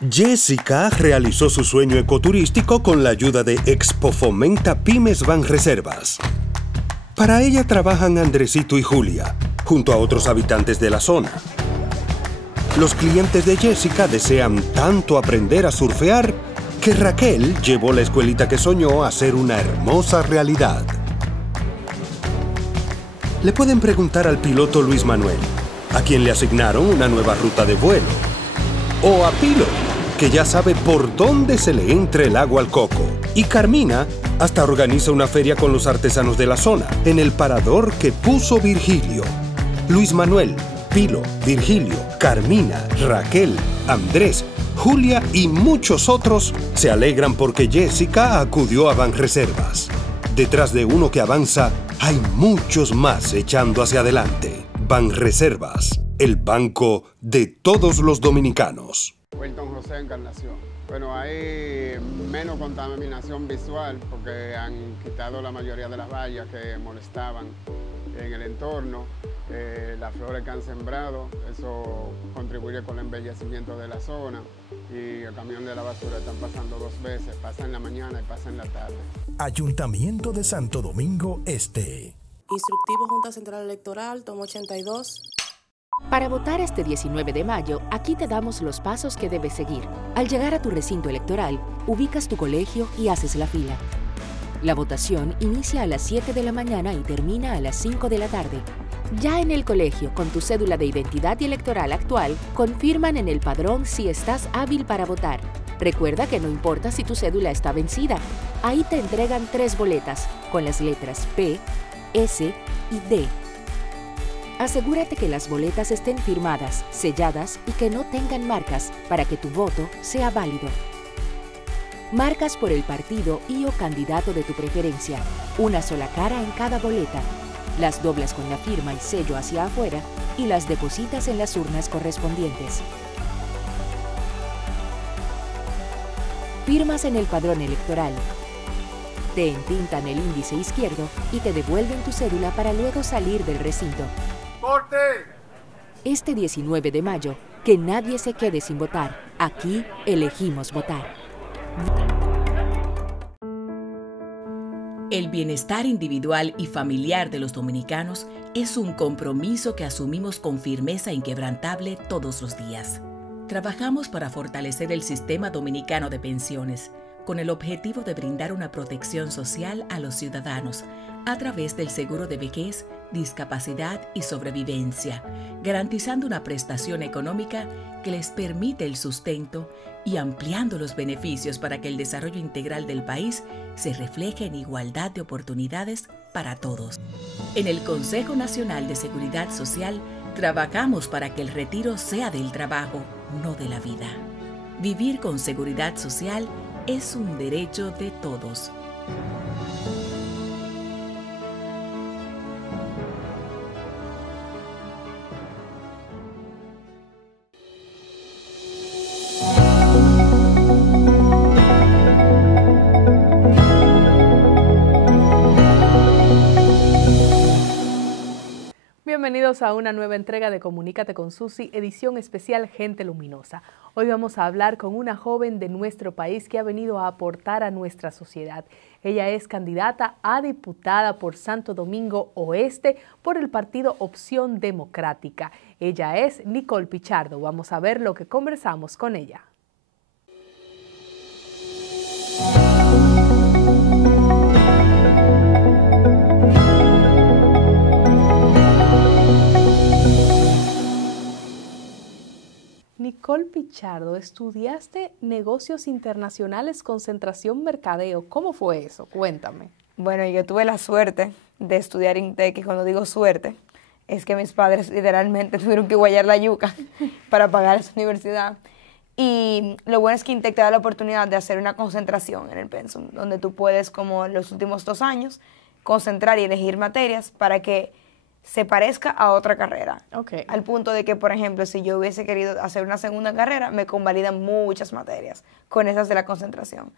Jessica realizó su sueño ecoturístico con la ayuda de Expo Fomenta Pymes Banreservas. Para ella trabajan Andresito y Julia, junto a otros habitantes de la zona. Los clientes de Jessica desean tanto aprender a surfear que Raquel llevó la escuelita que soñó a ser una hermosa realidad. Le pueden preguntar al piloto Luis Manuel, a quien le asignaron una nueva ruta de vuelo. O a Pilo, que ya sabe por dónde se le entra el agua al coco. Y Carmina hasta organiza una feria con los artesanos de la zona, en el parador que puso Virgilio. Luis Manuel, Pilo, Virgilio, Carmina, Raquel, Andrés, Julia y muchos otros se alegran porque Jessica acudió a Banreservas. Detrás de uno que avanza, hay muchos más echando hacia adelante. Banreservas, el banco de todos los dominicanos. Wilton José Encarnación. Bueno, hay menos contaminación visual porque han quitado la mayoría de las vallas que molestaban en el entorno. Las flores que han sembrado, eso contribuye con el embellecimiento de la zona. Y el camión de la basura están pasando 2 veces, pasa en la mañana y pasa en la tarde. Ayuntamiento de Santo Domingo Este. Instructivo Junta Central Electoral, tomo 82. Para votar este 19 de mayo, aquí te damos los pasos que debes seguir. Al llegar a tu recinto electoral, ubicas tu colegio y haces la fila. La votación inicia a las 7 de la mañana y termina a las 5 de la tarde. Ya en el colegio, con tu cédula de identidad y electoral actual, confirman en el padrón si estás hábil para votar. Recuerda que no importa si tu cédula está vencida. Ahí te entregan 3 boletas, con las letras P, S y D. Asegúrate que las boletas estén firmadas, selladas y que no tengan marcas para que tu voto sea válido. Marcas por el partido y o candidato de tu preferencia, una sola cara en cada boleta. Las doblas con la firma y sello hacia afuera y las depositas en las urnas correspondientes. Firmas en el padrón electoral. Te entintan el índice izquierdo y te devuelven tu cédula para luego salir del recinto. ¡Corte! Este 19 de mayo, que nadie se quede sin votar. Aquí elegimos votar. El bienestar individual y familiar de los dominicanos es un compromiso que asumimos con firmeza inquebrantable todos los días. Trabajamos para fortalecer el sistema dominicano de pensiones, con el objetivo de brindar una protección social a los ciudadanos a través del seguro de vejez, discapacidad y sobrevivencia, garantizando una prestación económica que les permite el sustento y ampliando los beneficios para que el desarrollo integral del país se refleje en igualdad de oportunidades para todos. En el Consejo Nacional de Seguridad Social trabajamos para que el retiro sea del trabajo, no de la vida. Vivir con seguridad social es un derecho de todos. Bienvenidos a una nueva entrega de Comunícate con Susi, edición especial Gente Luminosa. Hoy vamos a hablar con una joven de nuestro país que ha venido a aportar a nuestra sociedad. Ella es candidata a diputada por Santo Domingo Oeste por el partido Opción Democrática. Ella es Nicole Pichardo. Vamos a ver lo que conversamos con ella. Nicole Pichardo, estudiaste negocios internacionales, concentración mercadeo. ¿Cómo fue eso? Cuéntame. Bueno, yo tuve la suerte de estudiar INTEC y cuando digo suerte, es que mis padres literalmente tuvieron que guayar la yuca para pagar esa universidad. Y lo bueno es que INTEC te da la oportunidad de hacer una concentración en el pensum, donde tú puedes, como en los últimos 2 años, concentrar y elegir materias para que se parezca a otra carrera. Okay. Al punto de que, por ejemplo, si yo hubiese querido hacer una segunda carrera, me convalidan muchas materias con esas de la concentración.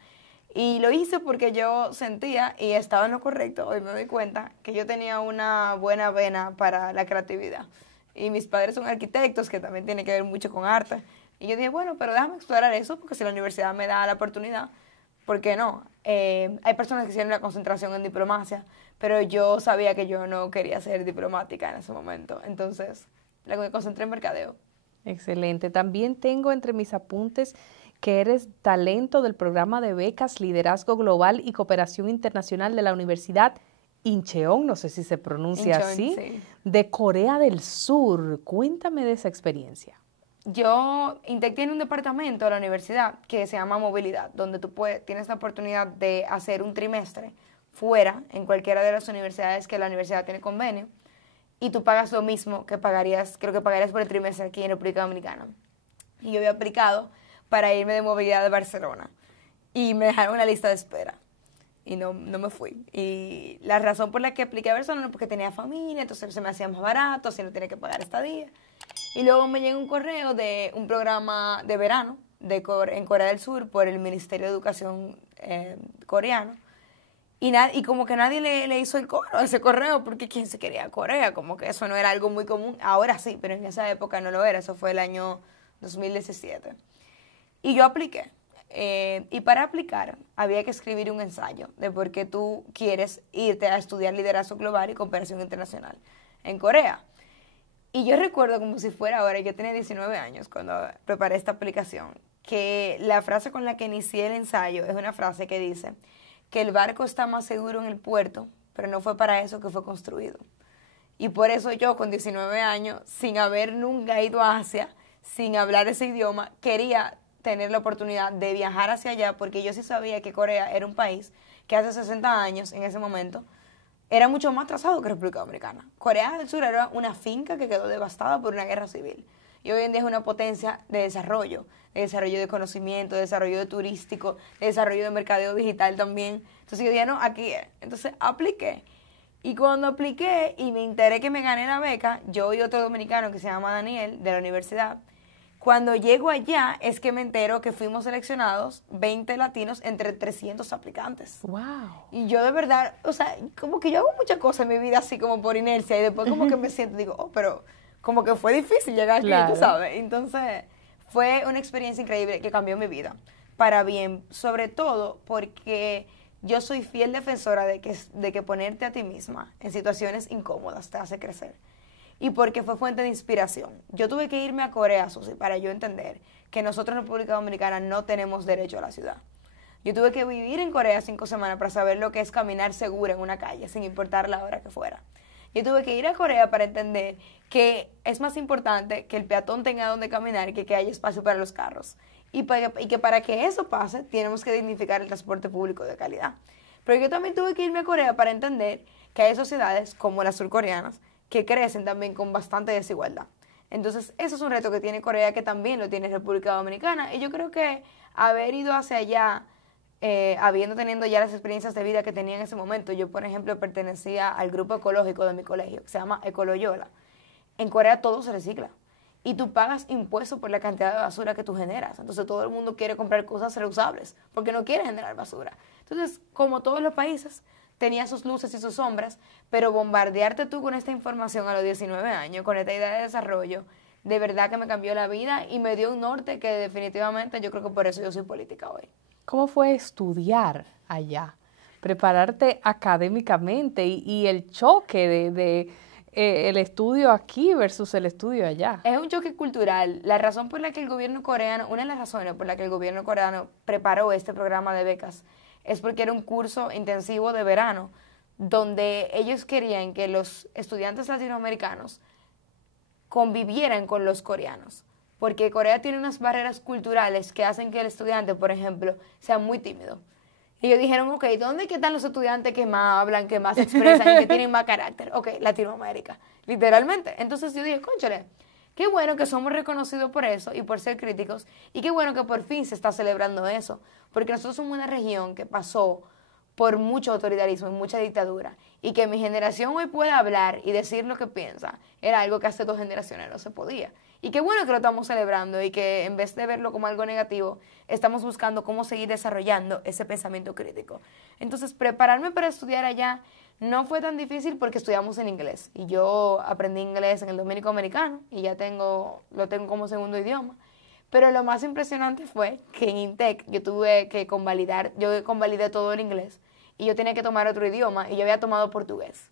Y lo hice porque yo sentía, y estaba en lo correcto, hoy me doy cuenta, que yo tenía una buena vena para la creatividad. Y mis padres son arquitectos, que también tiene que ver mucho con arte, Y yo dije, bueno, pero déjame explorar eso, porque si la universidad me da la oportunidad, ¿por qué no? Hay personas que hicieron la concentración en diplomacia, pero yo sabía que yo no quería ser diplomática en ese momento. Entonces, me concentré en mercadeo. Excelente. También tengo entre mis apuntes que eres talento del programa de becas Liderazgo Global y Cooperación Internacional de la Universidad Incheon, no sé si se pronuncia Incheon, así, sí. de Corea del Sur. Cuéntame de esa experiencia. Yo tiene un departamento de la universidad que se llama Movilidad, donde tú tienes la oportunidad de hacer un trimestre fuera, en cualquiera de las universidades que la universidad tiene convenio, y tú pagas lo mismo que pagarías, creo que pagarías por el trimestre aquí en República Dominicana. Y yo había aplicado para irme de movilidad de Barcelona, y me dejaron una lista de espera, y no me fui. Y la razón por la que apliqué a Barcelona es porque tenía familia, entonces se me hacía más barato, así no tenía que pagar estadía. Y luego me llegó un correo de un programa de verano en Corea del Sur por el Ministerio de Educación coreano. Y como que nadie le hizo el coro a ese correo, porque ¿quién se quería a Corea? Como que eso no era algo muy común. Ahora sí, pero en esa época no lo era. Eso fue el año 2017. Y yo apliqué. Y para aplicar había que escribir un ensayo de por qué tú quieres irte a estudiar liderazgo global y cooperación internacional en Corea. Y yo recuerdo como si fuera ahora, yo tenía 19 años cuando preparé esta aplicación, que la frase con la que inicié el ensayo es una frase que dice que el barco está más seguro en el puerto, pero no fue para eso que fue construido. Y por eso yo con 19 años, sin haber nunca ido a Asia, sin hablar ese idioma, quería tener la oportunidad de viajar hacia allá, porque yo sí sabía que Corea era un país que hace 60 años, en ese momento, era mucho más atrasado que República Dominicana. Corea del Sur era una finca que quedó devastada por una guerra civil. Y hoy en día es una potencia de desarrollo de conocimiento, de desarrollo turístico, de desarrollo de mercadeo digital también. Entonces yo dije, no, aquí es. Entonces apliqué. Y cuando apliqué y me enteré que me gané la beca, yo y otro dominicano que se llama Daniel, de la universidad, cuando llego allá es que me entero que fuimos seleccionados 20 latinos entre 300 aplicantes. ¡Wow! Y yo de verdad, o sea, como que yo hago muchas cosas en mi vida así como por inercia y después como que me siento, digo, oh, pero como que fue difícil llegar aquí, claro. tú sabes. Entonces fue una experiencia increíble que cambió mi vida para bien, sobre todo porque yo soy fiel defensora de que ponerte a ti misma en situaciones incómodas te hace crecer. Y porque fue fuente de inspiración. Yo tuve que irme a Corea, Susi, para yo entender que nosotros en República Dominicana no tenemos derecho a la ciudad. Yo tuve que vivir en Corea 5 semanas para saber lo que es caminar segura en una calle, sin importar la hora que fuera. Yo tuve que ir a Corea para entender que es más importante que el peatón tenga donde caminar que haya espacio para los carros. Y que para que eso pase, tenemos que dignificar el transporte público de calidad. Pero yo también tuve que irme a Corea para entender que hay sociedades, como las surcoreanas, que crecen también con bastante desigualdad. Entonces, eso es un reto que tiene Corea, que también lo tiene República Dominicana. Y yo creo que haber ido hacia allá, teniendo ya las experiencias de vida que tenía en ese momento, yo, por ejemplo, pertenecía al grupo ecológico de mi colegio, que se llama Ecoloyola. En Corea todo se recicla. Y tú pagas impuestos por la cantidad de basura que tú generas. Entonces, todo el mundo quiere comprar cosas reusables, porque no quiere generar basura. Entonces, como todos los países, tenía sus luces y sus sombras, pero bombardearte tú con esta información a los 19 años, con esta idea de desarrollo, de verdad que me cambió la vida y me dio un norte que definitivamente yo creo que por eso yo soy política hoy. ¿Cómo fue estudiar allá? Prepararte académicamente y el choque de el estudio aquí versus el estudio allá. Es un choque cultural. La razón por la que el gobierno coreano, una de las razones por la que el gobierno coreano preparó este programa de becas, es porque era un curso intensivo de verano donde ellos querían que los estudiantes latinoamericanos convivieran con los coreanos, porque Corea tiene unas barreras culturales que hacen que el estudiante, por ejemplo, sea muy tímido. Y ellos dijeron, ok, ¿dónde están los estudiantes que más hablan, que más se expresan y que tienen más carácter? Ok, Latinoamérica, literalmente. Entonces yo dije, cónchale, qué bueno que somos reconocidos por eso y por ser críticos, y qué bueno que por fin se está celebrando eso, porque nosotros somos una región que pasó por mucho autoritarismo y mucha dictadura, y que mi generación hoy pueda hablar y decir lo que piensa, era algo que hace 2 generaciones no se podía. Y qué bueno que lo estamos celebrando y que en vez de verlo como algo negativo, estamos buscando cómo seguir desarrollando ese pensamiento crítico. Entonces, prepararme para estudiar allá no fue tan difícil porque estudiamos en inglés. Y yo aprendí inglés en el Dominico Americano y ya lo tengo como segundo idioma. Pero lo más impresionante fue que en Intec yo tuve que convalidar, yo convalidé todo el inglés y yo tenía que tomar otro idioma y yo había tomado portugués,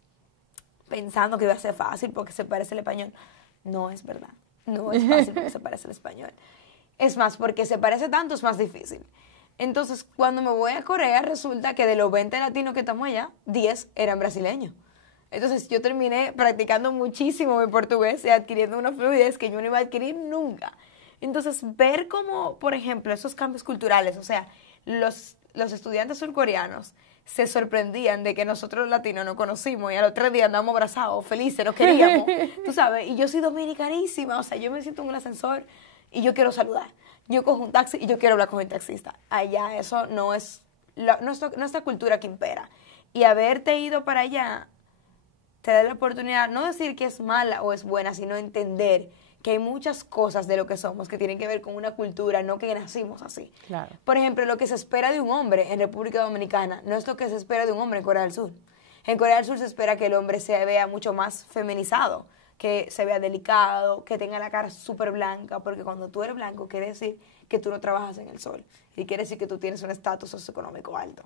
pensando que iba a ser fácil porque se parece al español. No es verdad, no es fácil porque se parece al español. Es más, porque se parece tanto es más difícil. Entonces, cuando me voy a Corea, resulta que de los 20 latinos que estamos allá, 10 eran brasileños. Entonces, yo terminé practicando muchísimo mi portugués y adquiriendo una fluidez que yo no iba a adquirir nunca. Entonces, ver cómo, por ejemplo, esos cambios culturales, o sea, los estudiantes surcoreanos se sorprendían de que nosotros los latinos nos conocimos y al otro día andamos abrazados, felices, nos queríamos, tú sabes, y yo soy dominicanísima, o sea, yo me siento en un ascensor y yo quiero saludar. Yo cojo un taxi y yo quiero hablar con el taxista. Allá eso no es nuestra cultura que impera. Y haberte ido para allá te da la oportunidad, no decir que es mala o es buena, sino entender que hay muchas cosas de lo que somos que tienen que ver con una cultura, no que nacimos así. Claro. Por ejemplo, lo que se espera de un hombre en República Dominicana no es lo que se espera de un hombre en Corea del Sur. En Corea del Sur se espera que el hombre se vea mucho más feminizado, que se vea delicado, que tenga la cara súper blanca, porque cuando tú eres blanco quiere decir que tú no trabajas en el sol y quiere decir que tú tienes un estatus socioeconómico alto.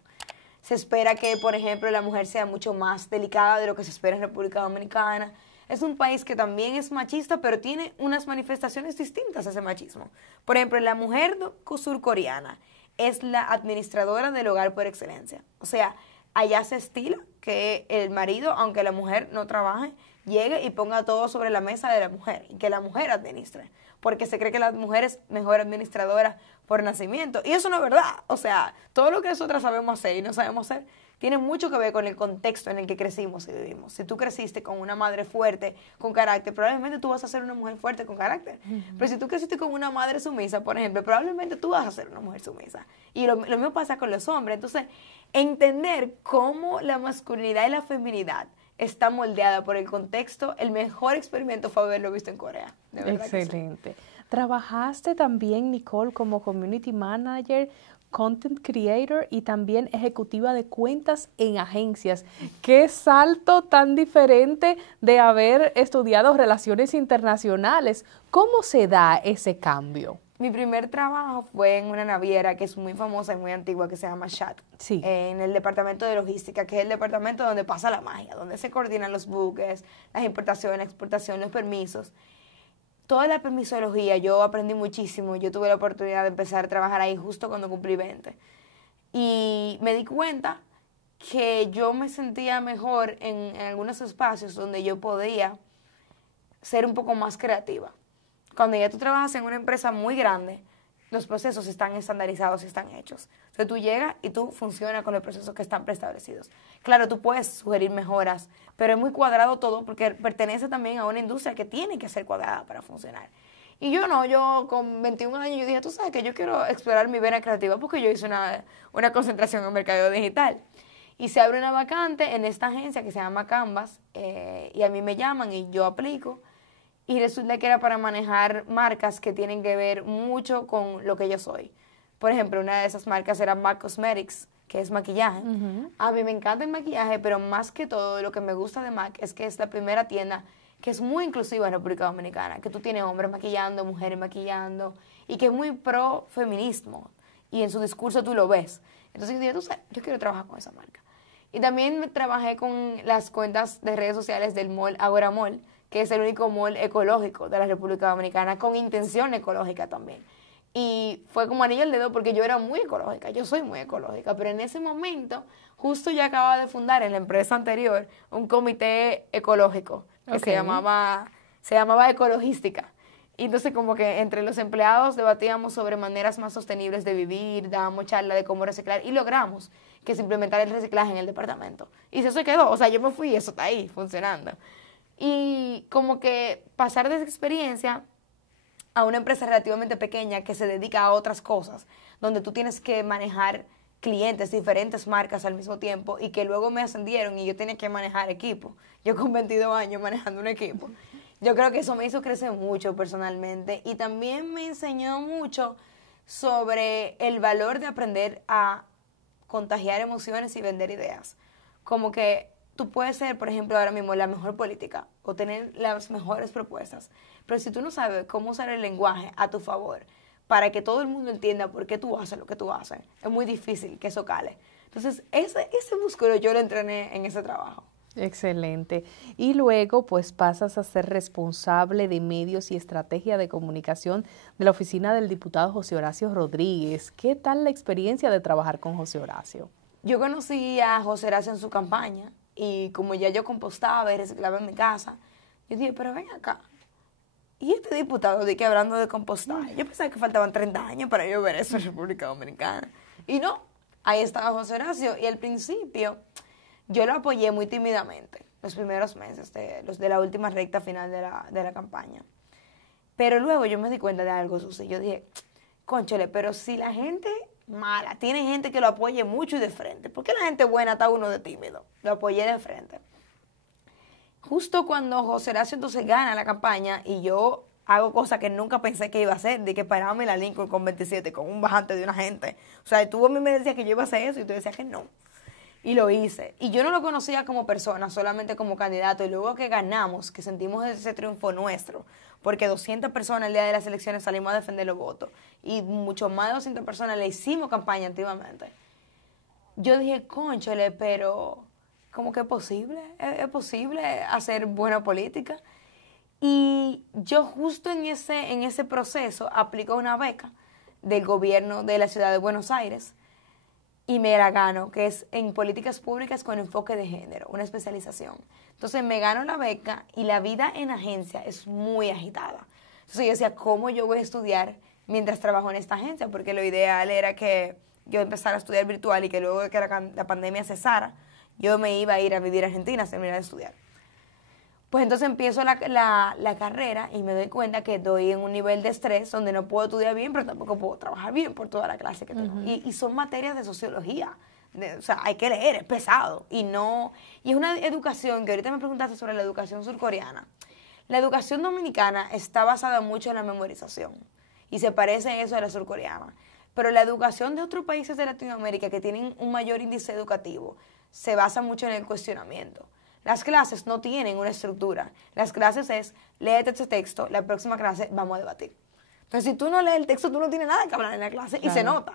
Se espera que, por ejemplo, la mujer sea mucho más delicada de lo que se espera en República Dominicana. Es un país que también es machista, pero tiene unas manifestaciones distintas a ese machismo. Por ejemplo, la mujer surcoreana es la administradora del hogar por excelencia. O sea, allá se estila que el marido, aunque la mujer no trabaje, llegue y ponga todo sobre la mesa de la mujer y que la mujer administre, porque se cree que la mujer es mejor administradora por nacimiento. Y eso no es verdad. O sea, todo lo que nosotras sabemos hacer y no sabemos hacer tiene mucho que ver con el contexto en el que crecimos y vivimos. Si tú creciste con una madre fuerte, con carácter, probablemente tú vas a ser una mujer fuerte con carácter. Pero si tú creciste con una madre sumisa, por ejemplo, probablemente tú vas a ser una mujer sumisa. Y lo mismo pasa con los hombres. Entonces, entender cómo la masculinidad y la feminidad está moldeada por el contexto, el mejor experimento fue haberlo visto en Corea. De verdad. Excelente. Trabajaste también, Nicole, como Community Manager, Content Creator y también ejecutiva de cuentas en agencias. ¡Qué salto tan diferente de haber estudiado relaciones internacionales! ¿Cómo se da ese cambio? Mi primer trabajo fue en una naviera que es muy famosa y muy antigua, que se llama Shat, sí, en el departamento de logística, que es el departamento donde pasa la magia, donde se coordinan los buques, las importaciones, la exportación, los permisos. Toda la permisología, yo aprendí muchísimo. Yo tuve la oportunidad de empezar a trabajar ahí justo cuando cumplí 20. Y me di cuenta que yo me sentía mejor en algunos espacios donde yo podía ser un poco más creativa. Cuando ya tú trabajas en una empresa muy grande, los procesos están estandarizados y están hechos. Entonces tú llegas y tú funcionas con los procesos que están preestablecidos. Claro, tú puedes sugerir mejoras, pero es muy cuadrado todo porque pertenece también a una industria que tiene que ser cuadrada para funcionar. Y yo no, yo con 21 años yo dije, tú sabes que yo quiero explorar mi vena creativa porque yo hice una concentración en mercadeo digital. Y se abre una vacante en esta agencia que se llama Canvas y a mí me llaman y yo aplico. Y resulta que era para manejar marcas que tienen que ver mucho con lo que yo soy. Por ejemplo, una de esas marcas era MAC Cosmetics, que es maquillaje. A mí me encanta el maquillaje, pero más que todo lo que me gusta de MAC es que es la primera tienda que es muy inclusiva en República Dominicana, que tú tienes hombres maquillando, mujeres maquillando, y que es muy pro feminismo, y en su discurso tú lo ves. Entonces yo dije, tú sabes, yo quiero trabajar con esa marca. Y también trabajé con las cuentas de redes sociales del mall Agora Mall, que es el único mall ecológico de la República Dominicana, con intención ecológica también. Y fue como anillo al dedo porque yo era muy ecológica, yo soy muy ecológica, pero en ese momento, justo yo acababa de fundar en la empresa anterior un comité ecológico que se llamaba Ecologística. Y entonces como que entre los empleados debatíamos sobre maneras más sostenibles de vivir, dábamos charla de cómo reciclar y logramos que se implementara el reciclaje en el departamento. Y eso se quedó, o sea, yo me fui y eso está ahí funcionando. Y como que pasar de esa experiencia a una empresa relativamente pequeña que se dedica a otras cosas, donde tú tienes que manejar clientes, diferentes marcas al mismo tiempo, y que luego me ascendieron y yo tenía que manejar equipo. Yo con 22 años manejando un equipo. Yo creo que eso me hizo crecer mucho personalmente y también me enseñó mucho sobre el valor de aprender a contagiar emociones y vender ideas. Como que tú puedes ser, por ejemplo, ahora mismo la mejor política o tener las mejores propuestas, pero si tú no sabes cómo usar el lenguaje a tu favor para que todo el mundo entienda por qué tú haces lo que tú haces, es muy difícil que eso cale. Entonces, ese músculo yo lo entrené en ese trabajo. Excelente. Y luego, pues, pasas a ser responsable de medios y estrategia de comunicación de la oficina del diputado José Horacio Rodríguez. ¿Qué tal la experiencia de trabajar con José Horacio? Yo conocí a José Horacio en su campaña y como ya yo compostaba y reciclaba en mi casa, yo dije, pero ven acá. Y este diputado de que hablando de compostaje, yo pensaba que faltaban 30 años para yo ver eso en República Dominicana. Y no, ahí estaba José Horacio y al principio yo lo apoyé muy tímidamente, los primeros meses, los de la última recta final de la campaña. Pero luego yo me di cuenta de algo, Susi. Yo dije, cónchale, pero si la gente mala tiene gente que lo apoye mucho y de frente, ¿por qué la gente buena está uno de tímido? Lo apoyé de frente. Justo cuando José Horacio entonces gana la campaña y yo hago cosas que nunca pensé que iba a hacer, de que pararme la Lincoln con 27, con un bajante de una gente. O sea, tú a mí me decías que yo iba a hacer eso y tú decías que no. Y lo hice. Y yo no lo conocía como persona, solamente como candidato. Y luego que ganamos, que sentimos ese triunfo nuestro, porque 200 personas el día de las elecciones salimos a defender los votos, y mucho más de 200 personas le hicimos campaña antiguamente. Yo dije, cónchale, pero ¿cómo que es posible? ¿Es posible hacer buena política? Y yo justo en ese proceso aplico una beca del gobierno de la ciudad de Buenos Aires, y me la gano, que es en políticas públicas con enfoque de género, una especialización. Entonces me gano la beca y la vida en agencia es muy agitada. Entonces yo decía, ¿cómo yo voy a estudiar mientras trabajo en esta agencia? Porque lo ideal era que yo empezara a estudiar virtual y que luego de que la pandemia cesara, yo me iba a ir a vivir a Argentina a terminar de estudiar. Pues entonces empiezo la carrera y me doy cuenta que estoy en un nivel de estrés donde no puedo estudiar bien, pero tampoco puedo trabajar bien por toda la clase que tengo. Y son materias de sociología. O sea, hay que leer, es pesado. Y es una educación, que ahorita me preguntaste sobre la educación surcoreana. La educación dominicana está basada mucho en la memorización. Y se parece a eso a la surcoreana. Pero la educación de otros países de Latinoamérica que tienen un mayor índice educativo se basa mucho en el cuestionamiento. Las clases no tienen una estructura. Las clases es, léete este texto, la próxima clase vamos a debatir. Pero si tú no lees el texto, tú no tienes nada que hablar en la clase, claro, y se nota.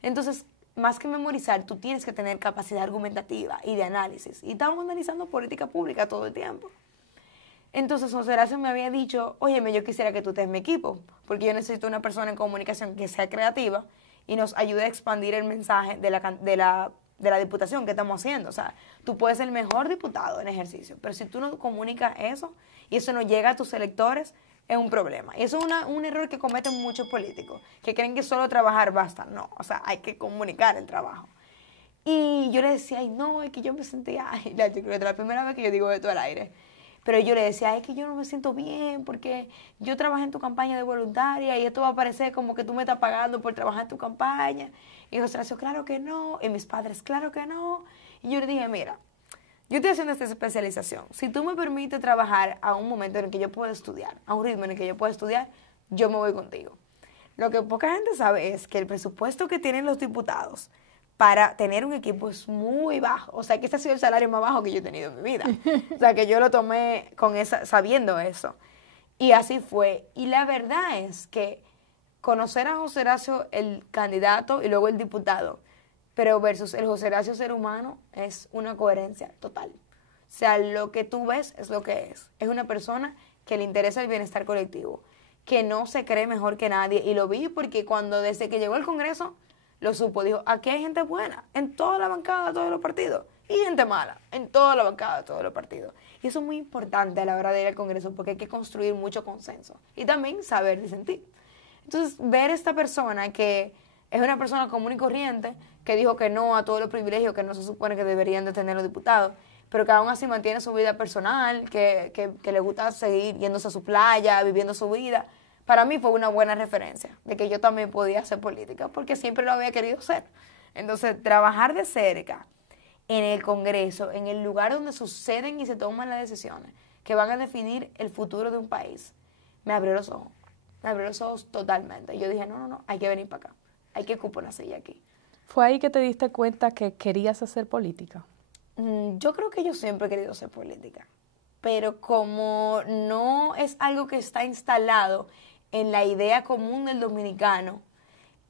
Entonces, más que memorizar, tú tienes que tener capacidad argumentativa y de análisis. Y estamos analizando política pública todo el tiempo. Entonces, José Horacio me había dicho, óyeme, yo quisiera que tú estés en mi equipo, porque yo necesito una persona en comunicación que sea creativa y nos ayude a expandir el mensaje de la diputación que estamos haciendo. O sea, tú puedes ser el mejor diputado en ejercicio, pero si tú no comunicas eso y eso no llega a tus electores, es un problema. Y eso es un error que cometen muchos políticos, que creen que solo trabajar basta. No, o sea, hay que comunicar el trabajo. Y yo le decía, ay, no, es que yo me sentía, ay, la primera vez que yo digo esto al aire, pero yo le decía, ay, es que yo no me siento bien porque yo trabajé en tu campaña de voluntaria y esto va a parecer como que tú me estás pagando por trabajar en tu campaña. Y José Horacio, claro que no. Y mis padres, claro que no. Y yo le dije, mira, yo estoy haciendo esta especialización. Si tú me permites trabajar a un momento en el que yo puedo estudiar, a un ritmo en el que yo puedo estudiar, yo me voy contigo. Lo que poca gente sabe es que el presupuesto que tienen los diputados para tener un equipo es muy bajo. O sea, que este ha sido el salario más bajo que yo he tenido en mi vida. O sea, que yo lo tomé sabiendo eso. Y así fue. Y la verdad es que conocer a José Horacio, el candidato, y luego el diputado, pero versus el José Horacio ser humano, es una coherencia total. O sea, lo que tú ves es lo que es. Es una persona que le interesa el bienestar colectivo, que no se cree mejor que nadie. Y lo vi porque desde que llegó al Congreso, lo supo. Dijo, aquí hay gente buena, en toda la bancada de todos los partidos, y gente mala, en toda la bancada de todos los partidos. Y eso es muy importante a la hora de ir al Congreso, porque hay que construir mucho consenso. Y también saber disentir. Entonces, ver esta persona que es una persona común y corriente, que dijo que no a todos los privilegios que no se supone que deberían de tener los diputados, pero que aún así mantiene su vida personal, que le gusta seguir yéndose a su playa, viviendo su vida, para mí fue una buena referencia de que yo también podía hacer política, porque siempre lo había querido hacer. Entonces, trabajar de cerca en el Congreso, en el lugar donde suceden y se toman las decisiones que van a definir el futuro de un país, me abrió los ojos. Me abrió los ojos totalmente. Yo dije, no, hay que venir para acá. Hay que ocupar una silla aquí. ¿Fue ahí que te diste cuenta que querías hacer política? Yo creo que yo siempre he querido hacer política. Pero como no es algo que está instalado en la idea común del dominicano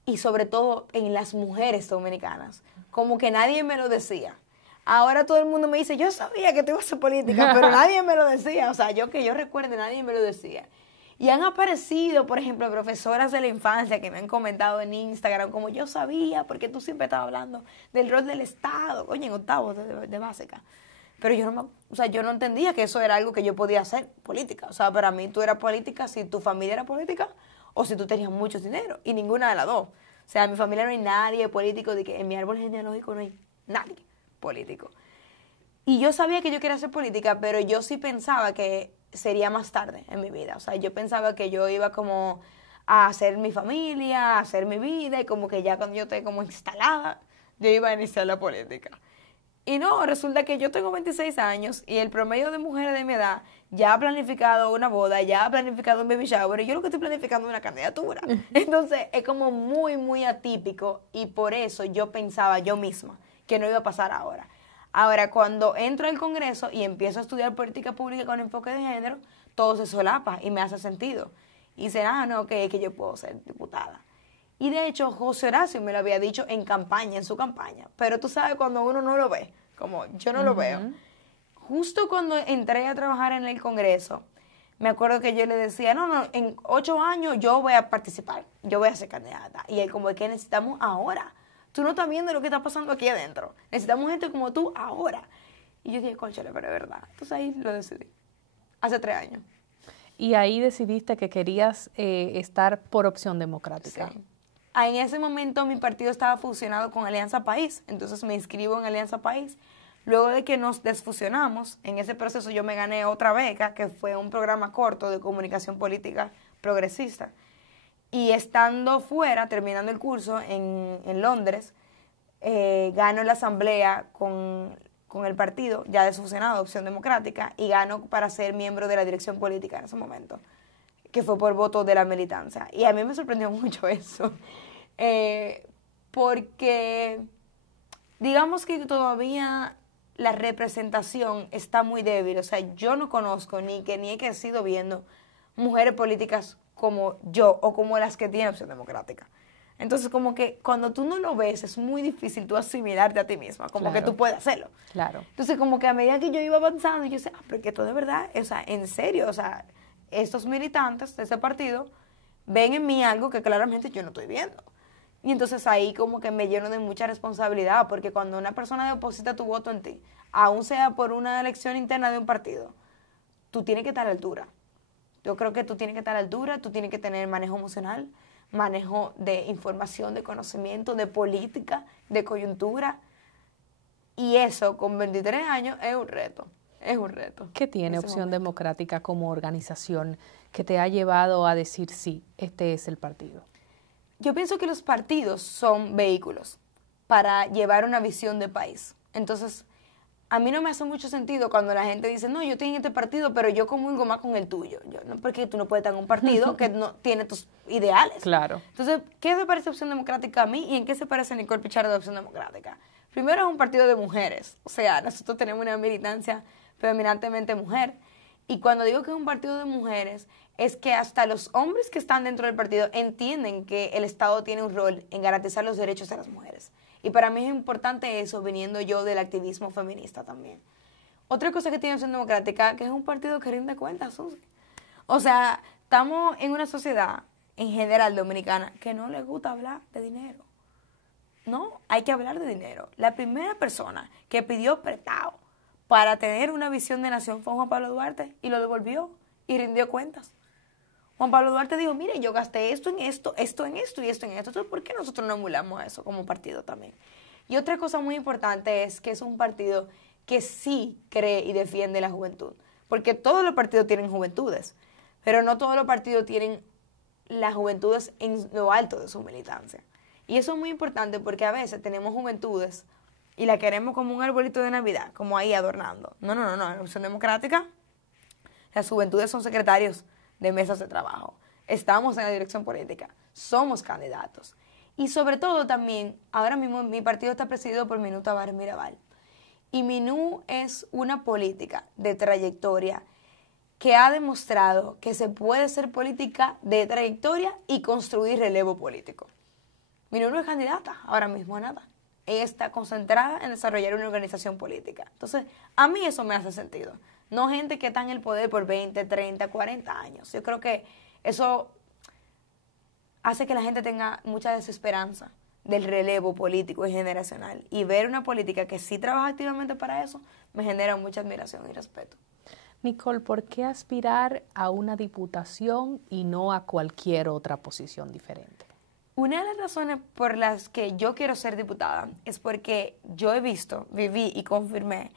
y sobre todo en las mujeres dominicanas. Como que nadie me lo decía. Ahora todo el mundo me dice, yo sabía que te iba a hacer política, pero nadie me lo decía. O sea, yo recuerde, nadie me lo decía. Y han aparecido, por ejemplo, profesoras de la infancia que me han comentado en Instagram, como yo sabía, porque tú siempre estabas hablando del rol del Estado, oye, en octavo de básica. Pero yo no entendía que eso era algo que yo podía hacer, política. O sea, para mí tú eras política si tu familia era política o si tú tenías mucho dinero, y ninguna de las dos. O sea, en mi familia no hay nadie político, de que en mi árbol genealógico no hay nadie político. Y yo sabía que yo quería hacer política, pero yo sí pensaba que sería más tarde en mi vida. O sea, yo pensaba que yo iba como a hacer mi familia, a hacer mi vida, y como que ya cuando yo esté como instalada, yo iba a iniciar la política. Y no, resulta que yo tengo 26 años y el promedio de mujeres de mi edad ya ha planificado una boda, ya ha planificado un baby shower, y yo lo que estoy planificando es una candidatura. Entonces es como muy, muy atípico, y por eso yo pensaba yo misma que no iba a pasar ahora. Ahora, cuando entro al Congreso y empiezo a estudiar política pública con enfoque de género, todo se solapa y me hace sentido. Y dicen, no, ok, es que yo puedo ser diputada. Y de hecho, José Horacio me lo había dicho en campaña, en su campaña. Pero tú sabes cuando uno no lo ve, como yo no lo veo. Justo cuando entré a trabajar en el Congreso, me acuerdo que yo le decía, no, en 8 años yo voy a participar, yo voy a ser candidata. Y él como, ¿qué necesitamos ahora? Tú no estás viendo lo que está pasando aquí adentro. Necesitamos gente como tú ahora. Y yo dije, cónchale, pero es verdad. Entonces ahí lo decidí. Hace 3 años. Y ahí decidiste que querías estar por Opción Democrática. Sí. En ese momento mi partido estaba fusionado con Alianza País. Entonces me inscribo en Alianza País. Luego de que nos desfusionamos, en ese proceso yo me gané otra beca, que fue un programa corto de comunicación política progresista. Y estando fuera, terminando el curso en Londres, gano la asamblea con el partido, ya desfusionado, Opción Democrática, y gano para ser miembro de la dirección política en ese momento, que fue por voto de la militancia. Y a mí me sorprendió mucho eso, porque digamos que todavía la representación está muy débil. O sea, yo no conozco ni he crecido viendo mujeres políticas como yo o como las que tiene Opción Democrática. Entonces, como que cuando tú no lo ves, es muy difícil tú asimilarte a ti misma, como que tú puedes hacerlo. Claro. Entonces, como que a medida que yo iba avanzando, yo decía, pero que esto de verdad, o sea, en serio, o sea, estos militantes de ese partido ven en mí algo que claramente yo no estoy viendo. Y entonces ahí como que me lleno de mucha responsabilidad, porque cuando una persona deposita tu voto en ti, aún sea por una elección interna de un partido, tú tienes que estar a la altura. Yo creo que tú tienes que estar a la altura, tú tienes que tener manejo emocional, manejo de información, de conocimiento, de política, de coyuntura. Y eso con 23 años es un reto, es un reto. ¿Qué tiene Opción Democrática como organización que te ha llevado a decir sí, este es el partido? Yo pienso que los partidos son vehículos para llevar una visión de país. Entonces, a mí no me hace mucho sentido cuando la gente dice, no, yo estoy en este partido, pero yo comulgo más con el tuyo. No, porque tú no puedes estar en un partido que no tiene tus ideales. Claro. Entonces, ¿qué se parece Opción Democrática a mí y en qué se parece Nicole Pichardo de Opción Democrática? Primero, es un partido de mujeres. O sea, nosotros tenemos una militancia predominantemente mujer. Y cuando digo que es un partido de mujeres, es que hasta los hombres que están dentro del partido entienden que el Estado tiene un rol en garantizar los derechos de las mujeres. Y para mí es importante eso, viniendo yo del activismo feminista también. Otra cosa que tiene Opción Democrática, que es un partido que rinde cuentas, Susi. O sea, estamos en una sociedad, en general dominicana, que no le gusta hablar de dinero. No, hay que hablar de dinero. La primera persona que pidió prestado para tener una visión de nación fue Juan Pablo Duarte, y lo devolvió y rindió cuentas. Juan Pablo Duarte dijo, mire, yo gasté esto en esto, esto en esto y esto en esto. Entonces, ¿por qué nosotros no emulamos eso como partido también? Y otra cosa muy importante es que es un partido que sí cree y defiende la juventud. Porque todos los partidos tienen juventudes, pero no todos los partidos tienen las juventudes en lo alto de su militancia. Y eso es muy importante porque a veces tenemos juventudes y la queremos como un arbolito de Navidad, como ahí adornando. No, en Opción Democrática, las juventudes son secretarios de mesas de trabajo. Estamos en la dirección política, somos candidatos. Y sobre todo también, ahora mismo mi partido está presidido por Minú Tavares Mirabal. Y Minú es una política de trayectoria que ha demostrado que se puede ser política de trayectoria y construir relevo político. Mi novia no es candidata ahora mismo a nada. Ella está concentrada en desarrollar una organización política. Entonces, a mí eso me hace sentido. No gente que está en el poder por 20, 30, 40 años. Yo creo que eso hace que la gente tenga mucha desesperanza del relevo político y generacional. Y ver una política que sí trabaja activamente para eso me genera mucha admiración y respeto. Nicole, ¿por qué aspirar a una diputación y no a cualquier otra posición diferente? Una de las razones por las que yo quiero ser diputada es porque yo he visto, viví y confirmé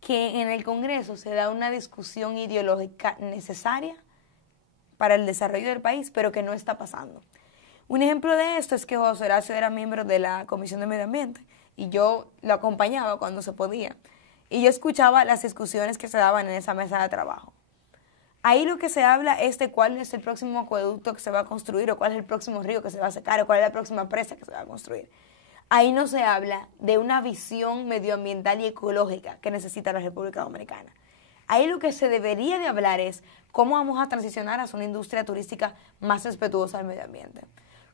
que en el Congreso se da una discusión ideológica necesaria para el desarrollo del país, pero que no está pasando. Un ejemplo de esto es que José Horacio era miembro de la Comisión de Medio Ambiente y yo lo acompañaba cuando se podía. Y yo escuchaba las discusiones que se daban en esa mesa de trabajo. Ahí lo que se habla es de cuál es el próximo acueducto que se va a construir, o cuál es el próximo río que se va a secar, o cuál es la próxima presa que se va a construir. Ahí no se habla de una visión medioambiental y ecológica que necesita la República Dominicana. Ahí lo que se debería de hablar es cómo vamos a transicionar hacia una industria turística más respetuosa del medio ambiente.